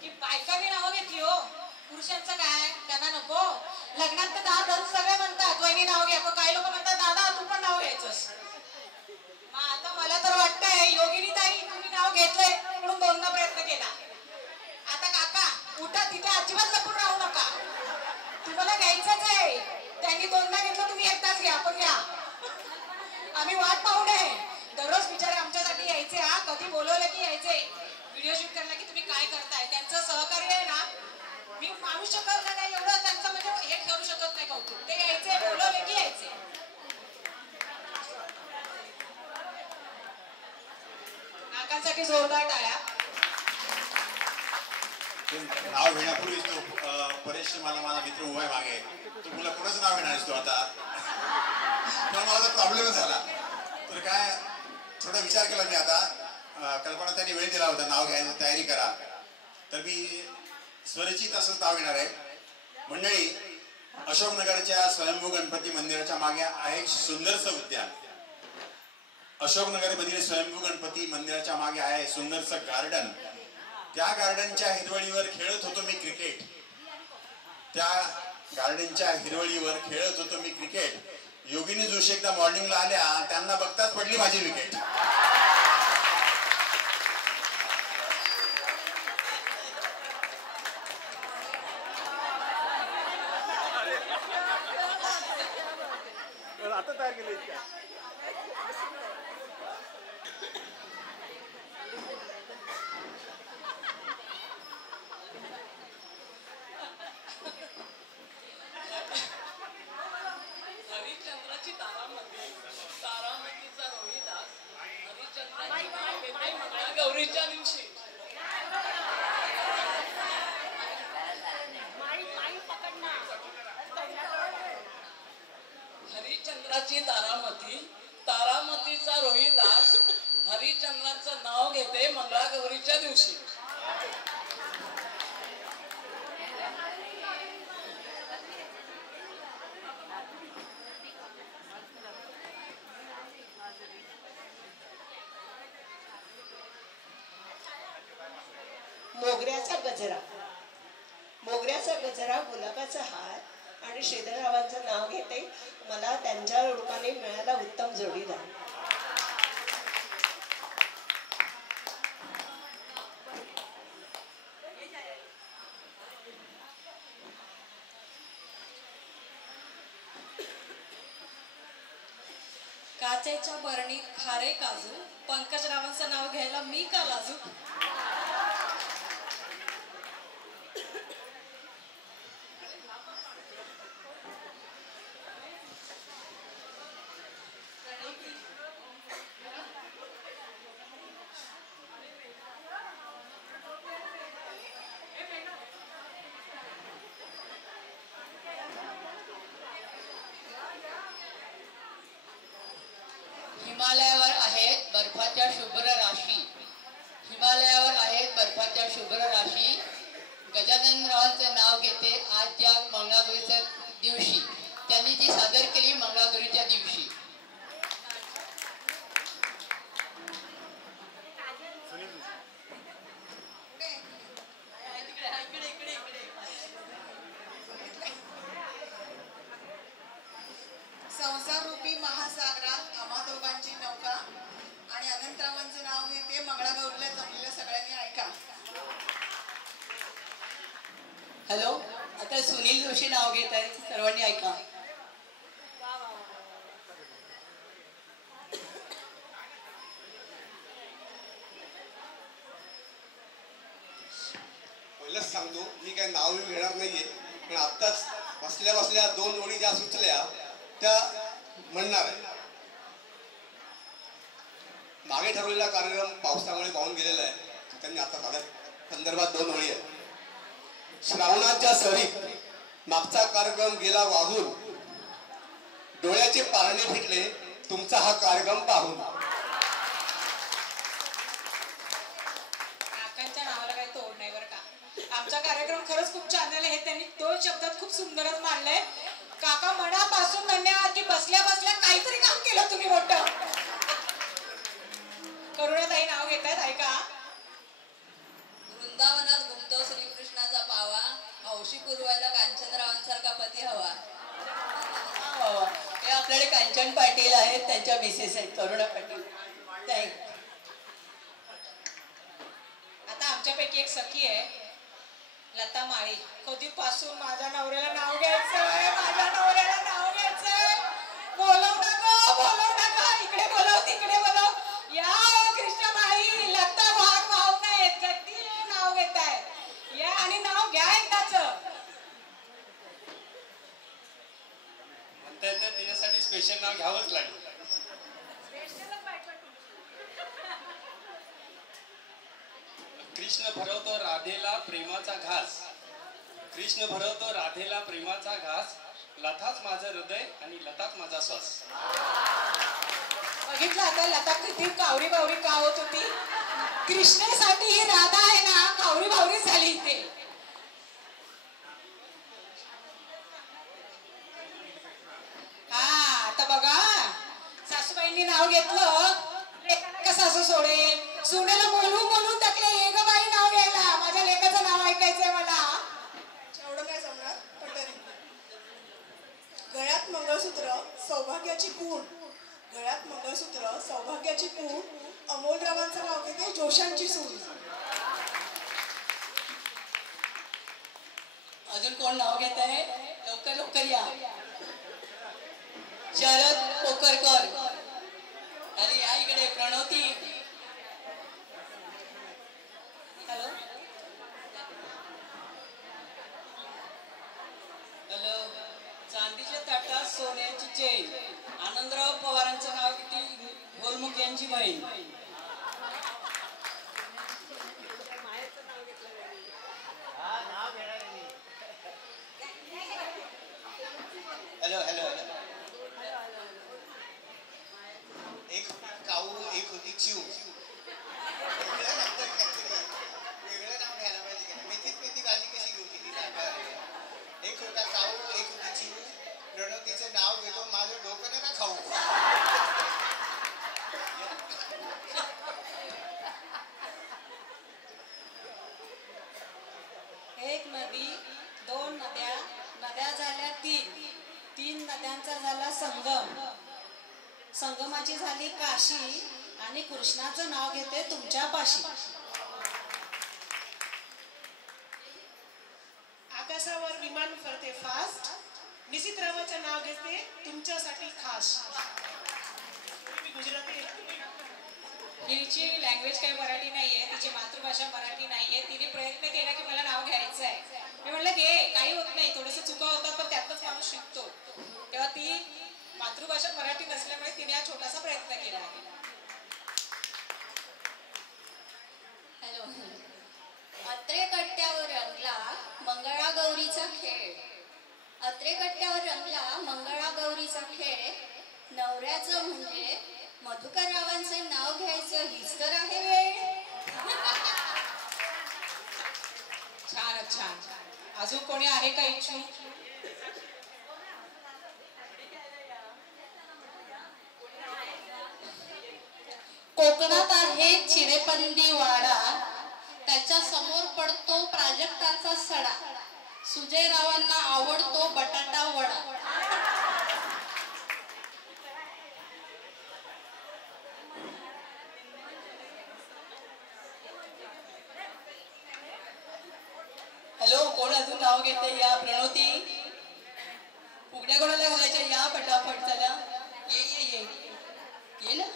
की बायकांनी नावं घेतली हो, पुरुषांचं काय, त्यांना नको. लग्नात तर 10 धरून सगळे म्हणतात वहिनी नाव घ्या, पण काही लोक म्हणतात दादा तू पण नाव घ्यायचंस. मग आता मला तर वाटतंय योगिनी ताई तुम्ही नाव घेतलंय म्हणून 2दा प्रयत्न केला. आता काका उठा, तिथे अजिबात लपून राहू नका, तुम्हाला घ्यायचंच आहे. त्यांनी 2दा घेतलं, तुम्ही एकदाच घ्या, पण घ्या. आम्ही वाट पाहू नये, दररोज बिचारे आमच्यासाठी यायचे. हा, कधी बोलवलं की यायचे, व्हिडिओ शूट करला की तुम्ही काय करताय, त्यांचं सहकार्य आहे ना मी मानू शकत नाही एवढं, त्यांचं म्हणजे हे ठेवू शकत नाही कौतुक. ते यायचे, बोलवले की यायचे. काकांसाठी जोरदार टाळ्या. नाव घेण्यापूर्वीच तो परेश मला माझा मित्र उभा आहे मागे, तो मुला कोणाचं नाव घेणार तू आता, पण माझा प्रॉब्लेम झाला. तर काय थोडा विचार केला मी. आता कल्पना त्यांनी वेळ दिला होता नाव घ्यायची तयारी करा, तर मी स्वरचित असं नाव घेणार आहे. मंडळी, अशोकनगरच्या स्वयंभू गणपती मंदिराच्या मागे आहे एक सुंदरसं उद्यान. अशोकनगरमधील स्वयंभू गणपती मंदिराच्या मागे आहे सुंदरसं गार्डन. त्या गार्डनच्या हिरवळीवर खेळत होतो मी क्रिकेट, त्या गार्डनच्या हिरवळीवर खेळत होतो मी क्रिकेट. योगिनी जोशी एकदा मॉर्निंगला आल्या, त्यांना बघताच पडली माझी विकेट. आता तयार केलं इतक्या हरिश्चंद्राची तारामती, तारामतीचा रोहिदास, हरिश्चंद्राची मंगळागौरीच्या दिवशी. हरिश्चंद्राची तारामती, तारामतीचा रोहिदास, हरिश्चंद्राचं नाव घेते मंगळागौरीच्या दिवशी. मोगऱ्याचा गजरा. मोगऱ्याचा गजरा, गुलाबाचा हार आणि श्रीधररावांचं नाव घेते. मला त्यांच्या रूपाने मिळाला उत्तम जोडीदार. काचेच्या बरणीत खारे काजू, पंकजरावांचं नाव घ्यायला मी का लाजू. हिमालयावर आहेत बर्फाच्या शुभ्र राशी. हिमालयावर आहेत बर्फाच्या शुभ्र राशी. गजाननरावांचं नाव घेते आज ज्या मंगळागौरीच्या दिवशी. त्यांनी ती सादर केली मंगळागौरीच्या दिवशी. संसार रूपी महासागरात आम्हा दोघांची नौका आणि अनंतरावांचं नाव घेते मंगळागौरीला जमलेल्या सगळ्यांनी ऐका. हॅलो, आता सुनील जोशी नाव घेत आहेत, सर्वांनी ऐका. पहिलंच सांगतो, मी काय नाव घेणार नाहीये, पण आत्ताच बसल्या बसल्या 2 ओळी ज्या सुचल्या त्या म्हणणार आहे. मागे ठरवलेला कार्यक्रम पावसामुळे पाहून गेलेला आहे. त्यांनी आता साध्या संदर्भात 2 ओळी आहेत. श्रावणाच्या सरीत मागचा कार्यक्रम गेला वाहून, डोळ्याचे पारणे फिटले तुमचा हा कार्यक्रम पाहून. काकांच्या नावाला काही तोड नाही बरं का. आमचा कार्यक्रम खरंच खूप छान झाला. हे त्यांनी 2 शब्दात खूप सुंदरच मांडलंय. काका मनापासून धन्यवाद की बसल्या बसल्या काहीतरी काम केलं तुम्ही मोठं. करुणाताई नाव घेत आहेत, ऐका. वृंदावनात घुमतो श्रीकृष्णाचा पावा, हौशी पुरवायला कांचनरावांसारखा पती हवा. हे आपल्याकडे कांचन पाटील आहेत, त्यांच्या मिसेस आहेत करुणा पाटील. आता आमच्यापैकी एक सखी आहे, लता माळी. कधीपासून माझ्या नवऱ्याला नाव घ्यायचंय, माझ्या नवऱ्याला नाव घ्यायचंय. बोलव ना गं, बोलव ना गं, इकडे बोलव तिकडे बोलव. या कृष्ण माळी, लता भाग भाव नाहीत, कधी नाव घेत आहे. या आणि नाव घ्या एकदाच. म्हणता येतं त्याच्यासाठी स्पेशल नाव घ्यावंच लागेल. कृष्ण भरवतो राधेला प्रेमाचा घास. कृष्ण भरवतो राधेला प्रेमाचा घास. लताच माझं हृदय आणि लताच माझा श्वास. बघितलं आता लता किती कावरी बावरी का होत होती. कृष्णेसाठी ही राधा आहे ना, कावरी बावरी झाली इथे. हा आता बघा, सासूबाईंनी नाव घेतलं का सासू सोडेल. सुनेला बोलून बोलून टाकले, ये ग बाई नाव घ्यायला, माझ्या लेकाचं नाव ऐकायचंय मला. एवढं काय जमणार पण तरी. गळ्यात मंगळसूत्र सौभाग्याची खूण. गळ्यात मंगळसूत्र सौभाग्याची खूण. अमोलरावांचं नाव घेते जोशांची सून. अजून कोण नाव घेत आहे? लवकर लवकर या. शरद कोकरकर. अरे या इकडे. प्रणवती. Hello hello. चांदीच्या ताटात सोन्याची चेन. आनंदराव पवारांचं नाव किती? गोलमुख यांची बहीण. Hello hello hello. एक काऊ एक होती चिव. वेगळं नाव घ्यायला पाहिजे का? मेथीत मेथी भाजी कशी घेऊ किती? एक होता काऊ एक होती चिव. प्रणवतीचं नाव घेतो, माझं डोकं नका खाऊ. नद्यांचा झाला संगम, संगमाची झाली काशी आणि कृष्णाचं नाव घेते तुमच्या पाशी. आकाशावर विमान फरते फास्ट, निशित रावाचं नाव घेते तुमच्यासाठी खास. मी गुजराती आहे. हिची लँग्वेज काही मराठी नाहीये, तिची मातृभाषा मराठी नाहीये. तिने प्रयत्न केला की मला नाव घ्यायचं आहे. मी म्हणलं घे, काही होत नाही, थोडस चुका होतात पण त्यातच माणूस शिकतो. तेव्हा ती मातृभाषा मराठी नसल्यामुळे तिने हा छोटासा प्रयत्न केला आहे. हॅलो. अत्रे कट्ट्यावर रंगला मंगळागौरीचा खेळ, अत्रे कट्ट्यावर रंगला मंगळागौरीचा खेळ. नवऱ्याचं म्हणजे मधुकररावांचं नाव घ्यायचं हीच तर आहे वेळ. छान छान. अजून कोणी आहे का इच्छुक? कोकणात आहे चिरेपंदी वाडा, त्याच्या समोर पडतो प्राजक्ताचा सडा. सुजयरावांना आवडतो बटाटा वडा. हॅलो, कोण अजून नाव घेते? या प्रणोती, फुगड्या कोणाला घालायच्या? या पटापट, चला ये ये ये ये ना.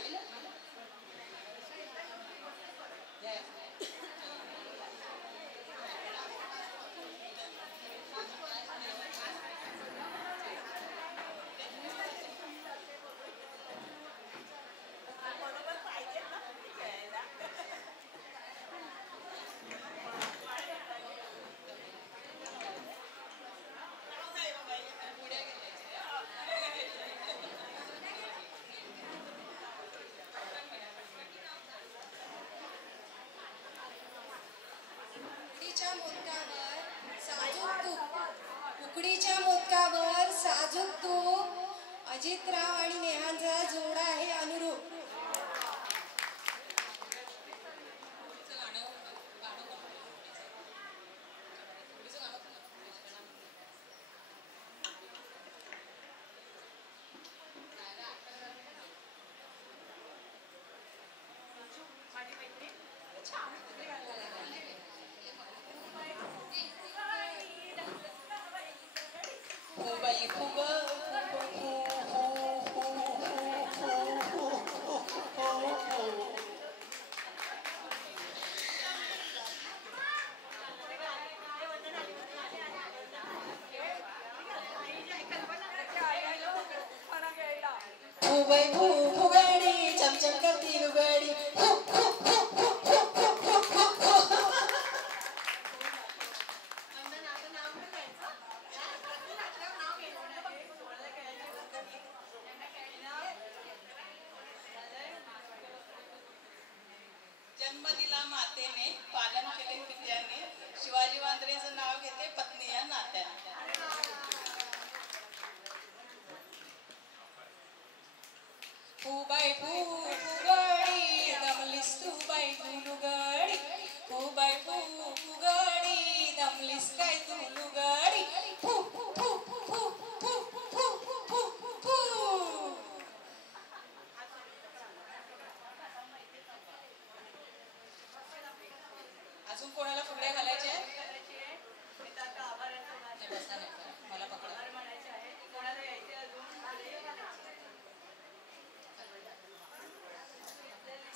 उकडीच्या मोदकावर साजूक तूप, अजितराव आणि नेहांचा जोडा आहे अनुरूप. फुगडी चमचम करती लुगडी. जन्म दिला मातेने, पालन केले पित्याने. शिवाजी वांद्रेचं नाव घेते पत्नी या नात्याने. फुबाई फुगडी दमलीस तू बाई तू लुगडी. फुबाई फुगडी दमलीस काय तू लुगडी. फु फु फु फु फु फु फु फु. अजून कोणाला फुगड्या घालायच्या आहेत? मला पकडा.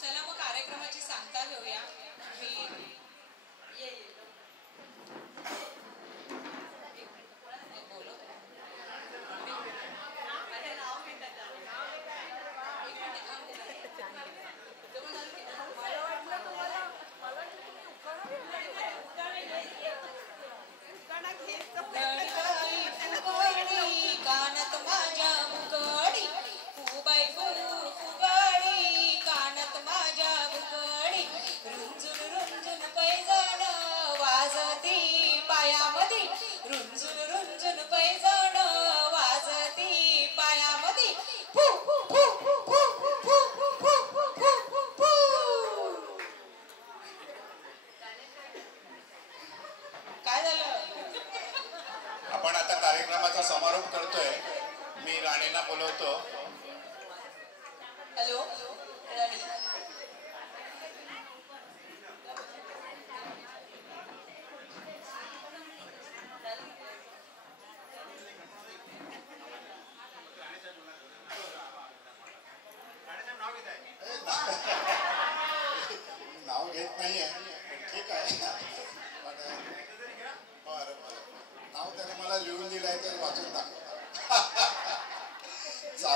चला मग कार्यक्रमाची सांगता घेऊया. कानात माझ्या उघडी, फुबाई फुगडी कानात माझ्या उघडी. रुंजून रुंजून पैजाण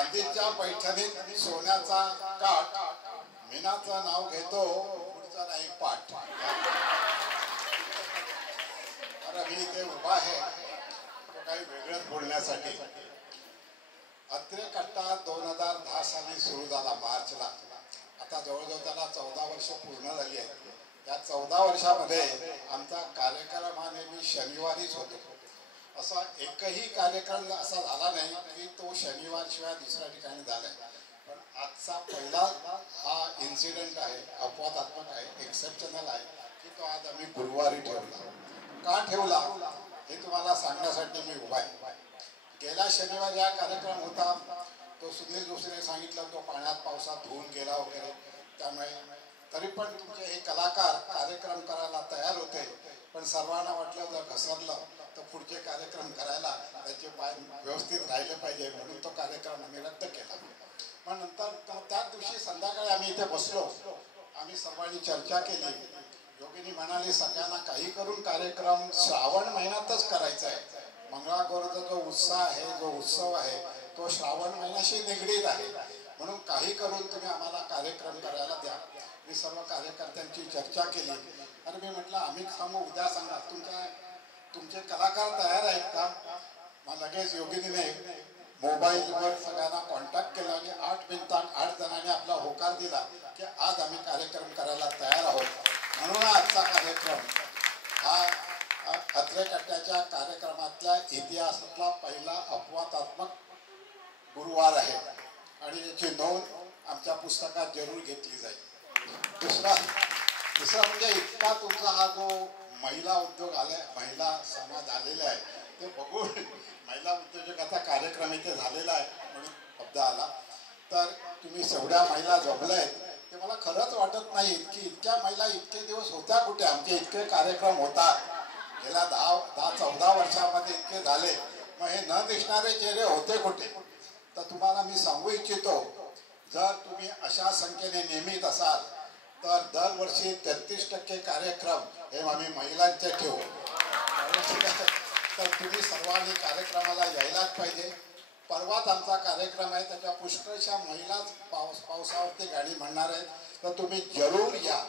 चांदीच्या पैठणीत सोन्याचा काठ, मीनाचं नाव घेतो पुढचा नाही पाठ. अरे मी इथे उभा आहे तो काही वेगळंच बोलण्यासाठी. अत्रे कट्टा 2010 साली सुरू झाला मार्चला. आता जवळजवळ त्याला 14 वर्ष पूर्ण झाली आहेत. या 14 वर्षामध्ये आमचा कार्यक्रम हा नेहमी शनिवारीच होतो. असा एकही कार्यक्रम असा झाला नाही की तो शनिवार शिवाय दुसऱ्या ठिकाणी झालाय. पण आजचा पहिला हा इन्सिडेंट आहे, अपवादात्मक आहे, एक्सेप्शनल आहे की तो आज आम्ही गुरुवारी ठेवला. का ठेवला हे तुम्हाला सांगण्यासाठी मी उभा आहे. गेल्या शनिवारी हा कार्यक्रम होता. तो सुनील जोशीने सांगितलं तो पाण्यात पावसात धुवून गेला वगैरे. त्यामुळे तरी पण तुमचे हे कलाकार कार्यक्रम करायला तयार होते. पण सर्वांना वाटलं जर घसरलं तर पुढचे कार्यक्रम करायला त्याचे पाय व्यवस्थित राहिले पाहिजे म्हणून तो कार्यक्रम आम्ही रद्द केला. पण नंतर त्याच दिवशी संध्याकाळी आम्ही इथे बसलो. आम्ही सर्वांनी चर्चा केली. योगिनी म्हणाली सगळ्यांना काही करून कार्यक्रम श्रावण महिन्यातच करायचा आहे. मंगळागौरीचा जो उत्साह आहे, जो उत्सव आहे तो श्रावण महिन्याशी निगडीत आहे. म्हणून काही करून तुम्ही आम्हाला कार्यक्रम करायला द्या. मी सर्व कार्यकर्त्यांची चर्चा केली आणि मी म्हटलं आम्ही सांगू उद्या सांगा तुमचे कलाकार तयार आहेत का. मग लगेच योगिनीने मोबाईलवर सगळ्यांना कॉन्टॅक्ट केला आणि 8 मिनिटात 8 जणांनी आपला होकार दिला की आज आम्ही कार्यक्रम करायला तयार आहोत. म्हणून आजचा कार्यक्रम हा अत्रे कट्ट्याच्या कार्यक्रमातल्या इतिहासातला पहिला अपवादात्मक गुरुवार आहे आणि याची नोंद आमच्या पुस्तकात जरूर घेतली जाईल. दुसरा म्हणजे इतका तुमचा हा जो महिला उद्योग आलाय, महिला समाज आलेला आहे ते बघून महिला उद्योजकाचा कार्यक्रम इथे झालेला आहे म्हणून शब्द आला. तर तुम्ही एवढ्या महिला जमल्या आहेत ते मला खरंच वाटत नाही की इतक्या महिला इतके दिवस होत्या कुठे. आमचे इतके कार्यक्रम होतात गेल्या 10-14 वर्षामध्ये इतके झाले. मग हे न दिसणारे चेहरे होते कुठे. तर तुम्हाला मी सांगू इच्छितो जर तुम्ही अशा संख्येने नियमित असाल तर दरवर्षी 33% कार्यक्रम हे आम्ही महिलांचे ठेवू. तर तुम्ही सर्वांनी कार्यक्रमाला यायलाच पाहिजे. परवाच आमचा कार्यक्रम आहे त्याच्या पुष्कळशा महिलाच पावसावरती गाडी म्हणणार आहेत तर तुम्ही जरूर या.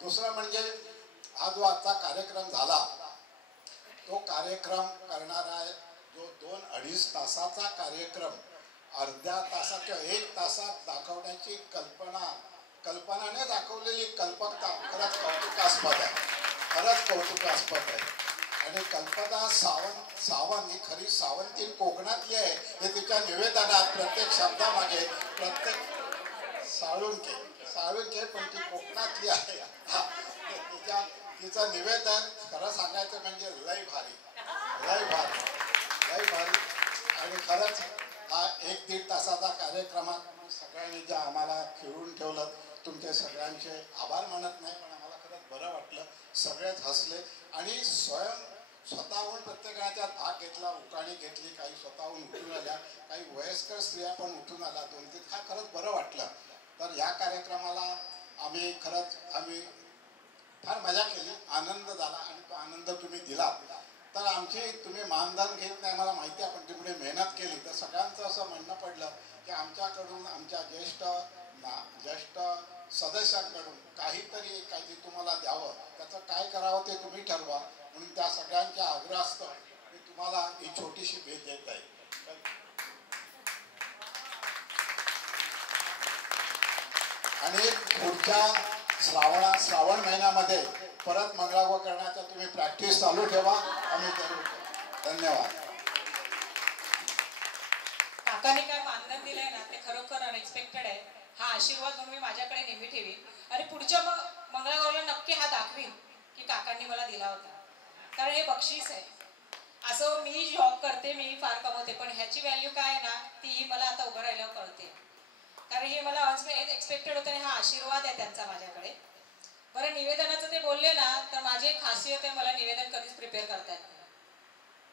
दुसरं म्हणजे हा जो आजचा कार्यक्रम झाला तो कार्यक्रम करणारा जो 2-2.5 तासाचा कार्यक्रम अर्ध्या तासात किंवा 1 तासात दाखवण्याची कल्पनाने दाखवलेली कल्पकता खरंच कौतुकास्पद आहे. खरंच कौतुकास्पद आहे. आणि कल्पना सावंत ही खरी सावंतीन कोकणातली आहे हे तिच्या निवेदनात प्रत्येक शब्दामागे प्रत्येक साळुंके पण ती कोकणातली आहे. तिचं निवेदन खरं सांगायचं म्हणजे लय भारी. आणि खरंच हा 1-1.5 तासाचा कार्यक्रमात सगळ्यांनी ज्या आम्हाला खेळून ठेवलं तुमचे सगळ्यांचे आभार मानत नाही पण आम्हाला खरंच बरं वाटलं. सगळेच हसले आणि स्वतःहून प्रत्येकाच्या भाग घेतला. उकाणी घेतली, काही स्वतःहून उठून आल्या, काही वयस्कर स्त्रिया पण उठून आल्या 2-3. हा खरंच बरं वाटलं. तर या कार्यक्रमाला आम्ही फार मजा केली, आनंद झाला आणि तो आनंद तुम्ही दिला. तर तुम्ही मानधन घेत नाही मला माहिती आहे पण तुम्ही मेहनत केली. तर सगळ्यांचं असं म्हणणं पडलं की आमच्याकडून आमच्या ज्येष्ठ सदस्यांकडून काहीतरी तुम्हाला द्यावं. त्याचं काय करावं ते तुम्ही ठरवा. म्हणून त्या सगळ्यांच्या आग्रहास्तव मी तुम्हाला ही छोटीशी भेट देत आहे. आणि पुढच्या श्रावण महिन्यामध्ये परत मंगळागौर करण्याचा तुम्ही प्रॅक्टिस चालू ठेवा. आम्ही जरूर. धन्यवाद. काकांनी काय मानधन दिलंय ना ते खरोखर अनएक्सपेक्टेड आहे. हा आशीर्वाद म्हणून मी माझ्याकडे नेहमी ठेवीन आणि पुढच्या मंगळागौरला नक्की हा दाखवीन की काकांनी मला दिला होता. कारण हे बक्षीस आहे. असं मी जॉब करते, मी फार कमवते पण ह्याची व्हॅल्यू काय आहे ना ती मला आता उभं राहिल्यावर कळते. कारण हे मला एक्सपेक्टेड होतं आणि हा आशीर्वाद आहे त्यांचा माझ्याकडे. बरं निवेदनाचं ते बोलले ना तर माझी एक खासियत आहे मला निवेदन कधीच प्रिपेअर करता येत नाही.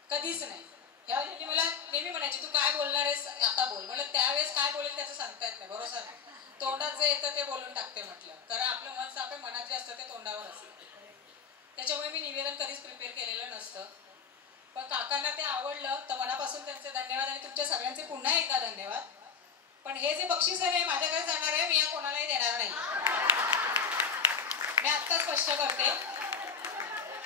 कधीच नाही. ह्या मला नेहमी म्हणायची तू काय बोलणार आहेस आता बोल. म्हटलं त्यावेळेस काय बोलेल त्याचं सांगता येत नाही. बरोबर तोंडात जे येतं ते बोलून टाकते म्हटलं. कारण आपलं मन साफ मनात जे असतं ते तोंडावर असतं. त्याच्यामुळे मी निवेदन कधीच प्रिपेअर केलेलं नसतं. पण काकांना ते आवडलं तर मनापासून त्यांचे धन्यवाद आणि तुमच्या सगळ्यांचे पुन्हा एकदा धन्यवाद. पण हे जे बक्षीस आहे माझ्याकडे जाणार आहे, मी या कोणालाही देणार नाही. मी आत्ता स्पष्ट करते.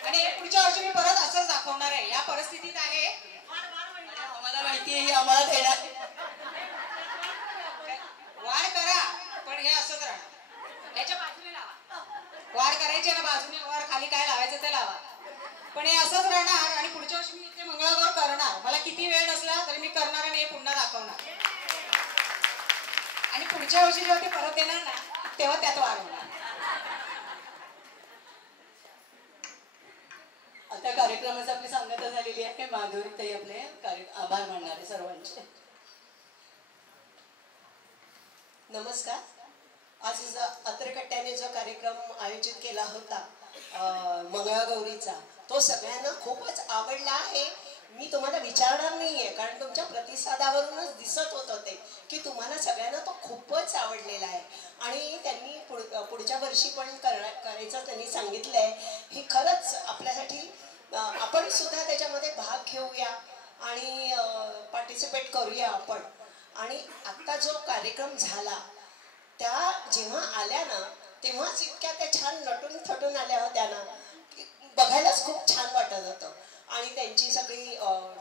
आणि पुढच्या वर्षी मी परत असंच दाखवणार आहे. या परिस्थितीत आहे, आम्हाला माहिती आहे, आम्हाला देणार. वाढ करा पण हे असंच राहणार. याच्या बाजूने लावा, वाढ करायची ना बाजूने, वर खाली काय लावायचं ते लावा, पण हे असंच राहणार. आणि पुढच्या वर्षी मी इथे मंगळागौर करणार. मला किती वेळ नसला तरी मी करणार आणि हे पुन्हा दाखवणार. आणि पुढच्या वर्षी जेव्हा ते परत देणार ना तेव्हा त्यात वाढ होणार. आता कार्यक्रमाची आपली सांगता झालेली आहे. माधुरीताई आपले आभार मानणारे सर्वांचे. नमस्कार. आज अत्रकट्ट्याने जो कार्यक्रम आयोजित केला होता मंगळागौरीचा, तो सगळ्यांना खूपच आवडला आहे. मी तुम्हाला विचारणार नाहीये, कारण तुमच्या प्रतिसादावरूनच दिसत होतं ते की तुम्हाला सगळ्यांना तो खूपच आवडलेला आहे. आणि त्यांनी पुढच्या वर्षी पण करायचं त्यांनी सांगितलंय. हे खरंच आपल्यासाठी, आपण सुद्धा त्याच्यामध्ये भाग घेऊया आणि पार्टिसिपेट करूया आपण. आणि आत्ता जो कार्यक्रम झाला त्या जेव्हा आल्या ना तेव्हाच इतक्या त्या छान नटून थटून आल्या होत्या ना, बघायलाच खूप छान वाटत होतं. आणि त्यांची सगळी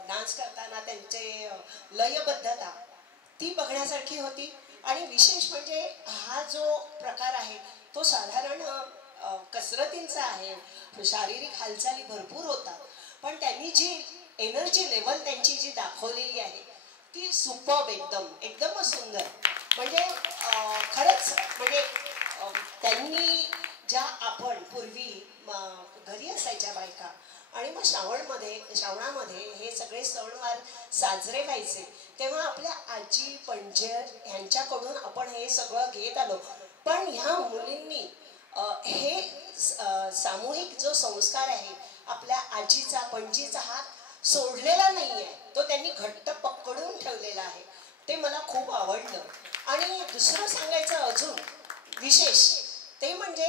डान्स करताना त्यांचे लयबद्धता ती बघण्यासारखी होती. आणि विशेष म्हणजे हा जो प्रकार आहे तो साधारण कसरतींचा आहे, शारीरिक हालचाली भरपूर होतात, पण त्यांनी जी एनर्जी लेवल त्यांची जी दाखवलेली आहे ती सुपर्ब, एकदमच सुंदर. म्हणजे खरंच म्हणजे त्यांनी ज्या आपण पूर्वी घरी असायच्या बायका आणि मग श्रावणामध्ये हे सगळे सणवार साजरे व्हायचे, तेव्हा आपल्या आजी पणजर ह्यांच्याकडून आपण हे सगळं घेत आलो. पण ह्या मुलींनी हे सामूहिक जो संस्कार आहे आपल्या आजीचा पणजीचा हात सोडलेला नाहीये, तो त्यांनी घट्ट पकडून ठेवलेला आहे. ते मला खूप आवडलं. आणि दुसरं सांगायचं अजून विशेष ते म्हणजे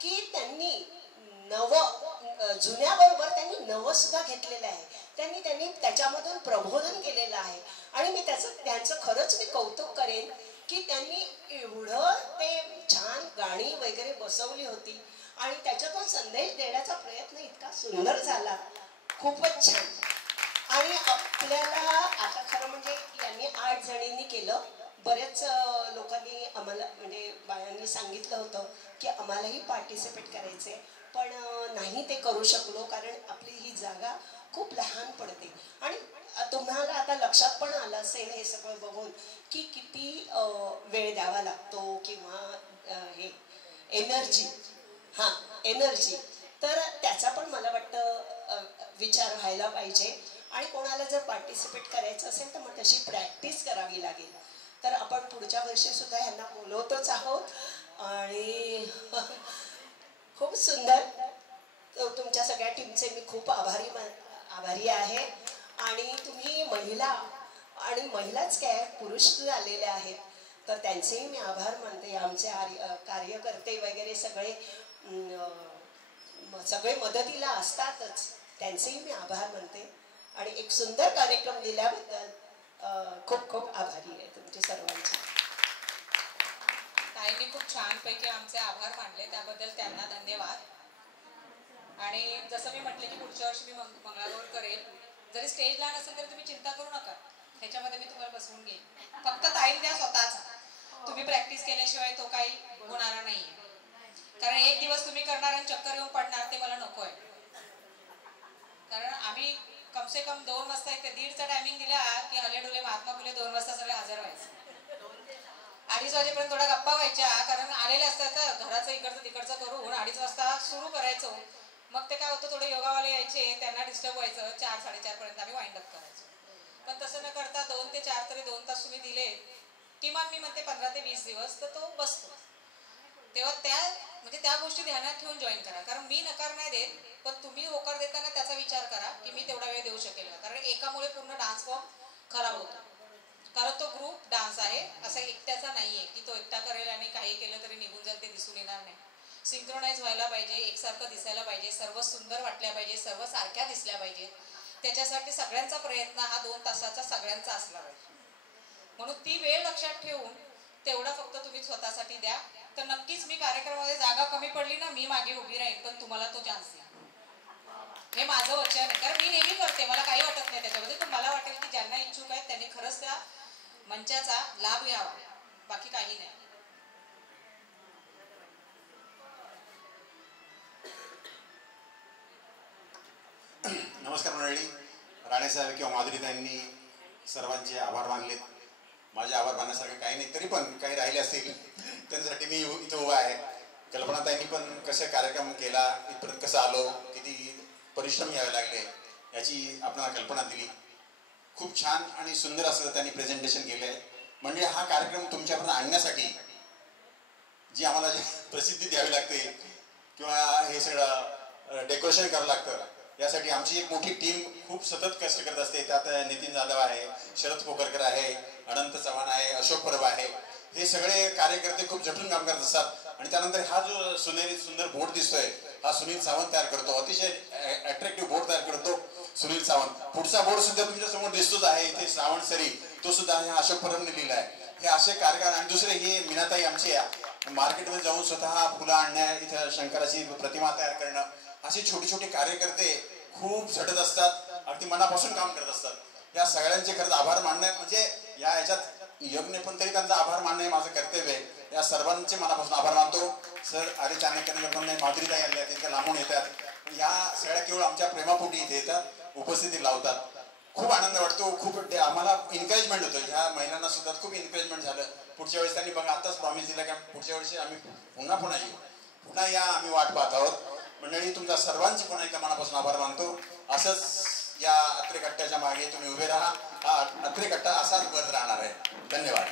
की त्यांनी जुन्याबरोबर त्यांनी नवं सुद्धा घेतलेलं आहे. त्यांनी त्याच्यामधून प्रबोधन केलेलं आहे. आणि मी त्यांचं खरंच मी कौतुक करेन की त्यांनी एवढं ते छान गाणी वगैरे बसवली होती आणि त्याच्यातून संदेश देण्याचा प्रयत्न इतका सुंदर झाला, खूपच छान. आणि आपल्याला आता खरं म्हणजे यांनी 8 जणींनी केलं. बरेच लोकांनी आम्हाला म्हणजे बायांनी सांगितलं होतं की आम्हालाही पार्टिसिपेट करायचे, पण नाही ते करू शकलो कारण आपली ही जागा खूप लहान पडते. आणि तुम्हाला आता लक्षात पण आलं असेल हे सगळं बघून की किती वेळ द्यावा लागतो किंवा हे एनर्जी तर त्याचा पण मला वाटतं विचार व्हायला पाहिजे. आणि कोणाला जर पार्टिसिपेट करायचं असेल तर मग तशी प्रॅक्टिस करावी लागेल. तर आपण पुढच्या वर्षी सुद्धा ह्यांना बोलवतोच आहोत. आणि खूप सुंदर तुमच्या सगळ्या टीमचे मी खूप आभारी आहे. आणि तुम्ही महिलाच काय पुरुष आलेले आहेत तर त्यांचेही मी आभार मानते. आमचे कार्यकर्ते वगैरे सगळे मदतीला असतातच, त्यांचेही मी आभार मानते. आणि एक सुंदर कार्यक्रम दिल्याबद्दल खूप खूप आभारी आहे तुमचे सर्वांचे. ताईंनी खूप छानपैकी आमचे आभार मानले, त्याबद्दल त्यांना धन्यवाद. आणि जसं मी म्हटलं की पुढच्या वर्षी मी मंगळागौर करेल. जरी स्टेज लहान असेल तरी तुम्ही चिंता करू नका, ह्याच्यामध्ये मी तुम्हाला बसवून घेईन. फक्त ताईन द्या स्वतःचा, तुम्ही प्रॅक्टिस केल्याशिवाय तो काही होणार नाही. कारण एक दिवस तुम्ही करणार आणि चक्कर येऊन पडणार ते मला नको आहे. कारण आम्ही कमसे कम 2 वाजता इथे 1:30चा टायमिंग दिला की हलेडुले महात्मा फुले 2 वाजता सगळे हजर व्हायचे. 2:30 वाजेपर्यंत थोड्या गप्पा व्हायच्या, कारण आलेले असतात घराचं इकडचं तिकडचं करून 2:30 वाजता सुरू करायचो. मग ते काय होतं, थोडे योगावाले यायचे, त्यांना डिस्टर्ब व्हायचं. 4-4:30 पर्यंत आम्ही वाइंड अप करायचो. पण तसं न करता 2 ते 4 तरी 2 तास तुम्ही दिले, किमान मी म्हणते 15 ते 20 दिवस, तर तो बसतो. तेव्हा त्या गोष्टी ध्यानात ठेवून जॉईन करा. कारण मी नकार नाही देत, पण तुम्ही होकार देताना त्याचा विचार करा की मी तेवढा वेळ देऊ शकेल का. कारण एकामुळे पूर्ण डान्स फॉर्म खराब होतो. कारण तो ग्रुप डान्स आहे, असं एकट्याचा नाहीये की तो एकटा करेल आणि काही केलं तरी निघून जाईल, ते दिसून येणार नाही. सिंक्रोनाइज व्हायला पाहिजे, एकसारखं दिसायला पाहिजे, सर्व सुंदर वाटल्या पाहिजे, सर्व सारख्या दिसल्या पाहिजे. त्याच्यासाठी सगळ्यांचा प्रयत्न हा 2 तासाचा सगळ्यांचा असला पाहिजे. म्हणून ती वेळ लक्षात ठेवून तेवढा फक्त तुम्ही स्वतःसाठी द्या. तर नक्कीच मी कार्यक्रमामध्ये जागा कमी पडली ना, मी मागे उभी राहीन, पण तुम्हाला तो चान्स द्या. हे माझं वचन आहे. कारण मी नेहमी करते, मला काही वाटत नाही त्याच्यामध्ये. तर मला वाटेल की ज्यांना इच्छुक आहेत त्यांनी खरंच त्या मंचाचा लाभ घ्यावा, बाकी काही नाही. नमस्कार मंडळी. राणेसाहेब किंवा माधुरीताईंनी सर्वांचे आभार मानलेत. माझे आभार मानण्यासारखे काही नाही, तरी पण काही राहिले असतील त्यांच्यासाठी मी इथं उभा आहे. कल्पनाताईंनी पण कसं कार्यक्रम केला, इथपर्यंत कसं आलो, किती परिश्रम घ्यावे लागले याची आपल्याला कल्पना दिली. खूप छान आणि सुंदर असं त्यांनी प्रेझेंटेशन केलं आहे. म्हणजे हा कार्यक्रम तुमच्यापर्यंत आणण्यासाठी जी आम्हाला जी प्रसिद्धी द्यावी लागते किंवा हे सगळं डेकोरेशन करावं लागतं, यासाठी आमची एक मोठी टीम खूप सतत कष्ट करत असते. त्यात नितीन जाधव आहे, शरद पोकरकर आहे, अनंत चव्हाण आहे, अशोक परब आहे. हे सगळे कार्यकर्ते खूप झटून काम करत असतात. आणि त्यानंतर हा जो सुनेरी सुंदर बोर्ड दिसतोय हा सुनील सावंत तयार करतो. अतिशय अट्रॅक्टिव्ह बोर्ड तयार करतो सुनील सावंत. पुढचा बोर्ड सुद्धा तुमच्या समोर दिसतोच आहे इथे, श्रावण सरी, तो सुद्धा अशोक परबने लिहिला आहे. हे असे कार्यक्रम. आणि दुसरे ही मीनाताई आमची मार्केटमध्ये जाऊन स्वतः फुलं आणण्या, इथं शंकराची प्रतिमा तयार करणं, असे छोटे छोटे कार्यकर्ते खूप झटत असतात, अगदी मनापासून काम करत असतात. या सगळ्यांचे खरंच आभार मानणं म्हणजे या ह्याच्यात योग्य पण तरी त्यांचा आभार मानणं हे माझं कर्तव्य आहे. या सर्वांचे मनापासून आभार मानतो. सर आले चाणक्य पण नाही, माधुरीताई आल्या, त्यांच्या लांबून येतात. या सगळ्या केवळ आमच्या प्रेमापोटी इथे येतात, उपस्थिती लावतात. खूप आनंद वाटतो. खूप आम्हाला एन्करेजमेंट होतं. ह्या महिलांना सुद्धा खूप एन्करेजमेंट झालं. पुढच्या वेळेस त्यांनी बघा आताच प्रॉमिस दिला की पुढच्या वेळेस आम्ही पुन्हा येऊ, पुन्हा या, आम्ही वाट पाहत आहोत. मंडळी तुमच्या सर्वांचे पुन्हा एका मनापासून आभार मानतो. असंच या अत्रे कट्ट्याच्या मागे तुम्ही उभे राहा. हा अत्रे कट्टा असाच बंद राहणार आहे. धन्यवाद.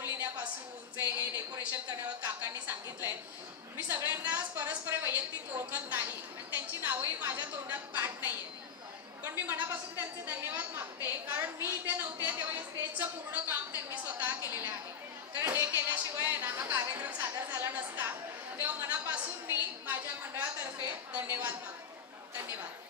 लिहिण्यापासून जे हे डेकोरेशन करण्यावर काकांनी सांगितलंय, मी सगळ्यांना परस्पर वैयक्तिक ओळखत नाही आणि त्यांची नावही माझ्या तोंडात पाठ नाहीये, पण मी मनापासून त्यांचे धन्यवाद मागते. कारण मी इथे नव्हते तेव्हा या स्टेजचं पूर्ण काम त्यांनी स्वतः केलेलं आहे. कारण हे केल्याशिवाय ना हा कार्यक्रम सादर झाला नसता. तेव्हा मनापासून मी माझ्या मंडळातर्फे धन्यवाद मागते. धन्यवाद.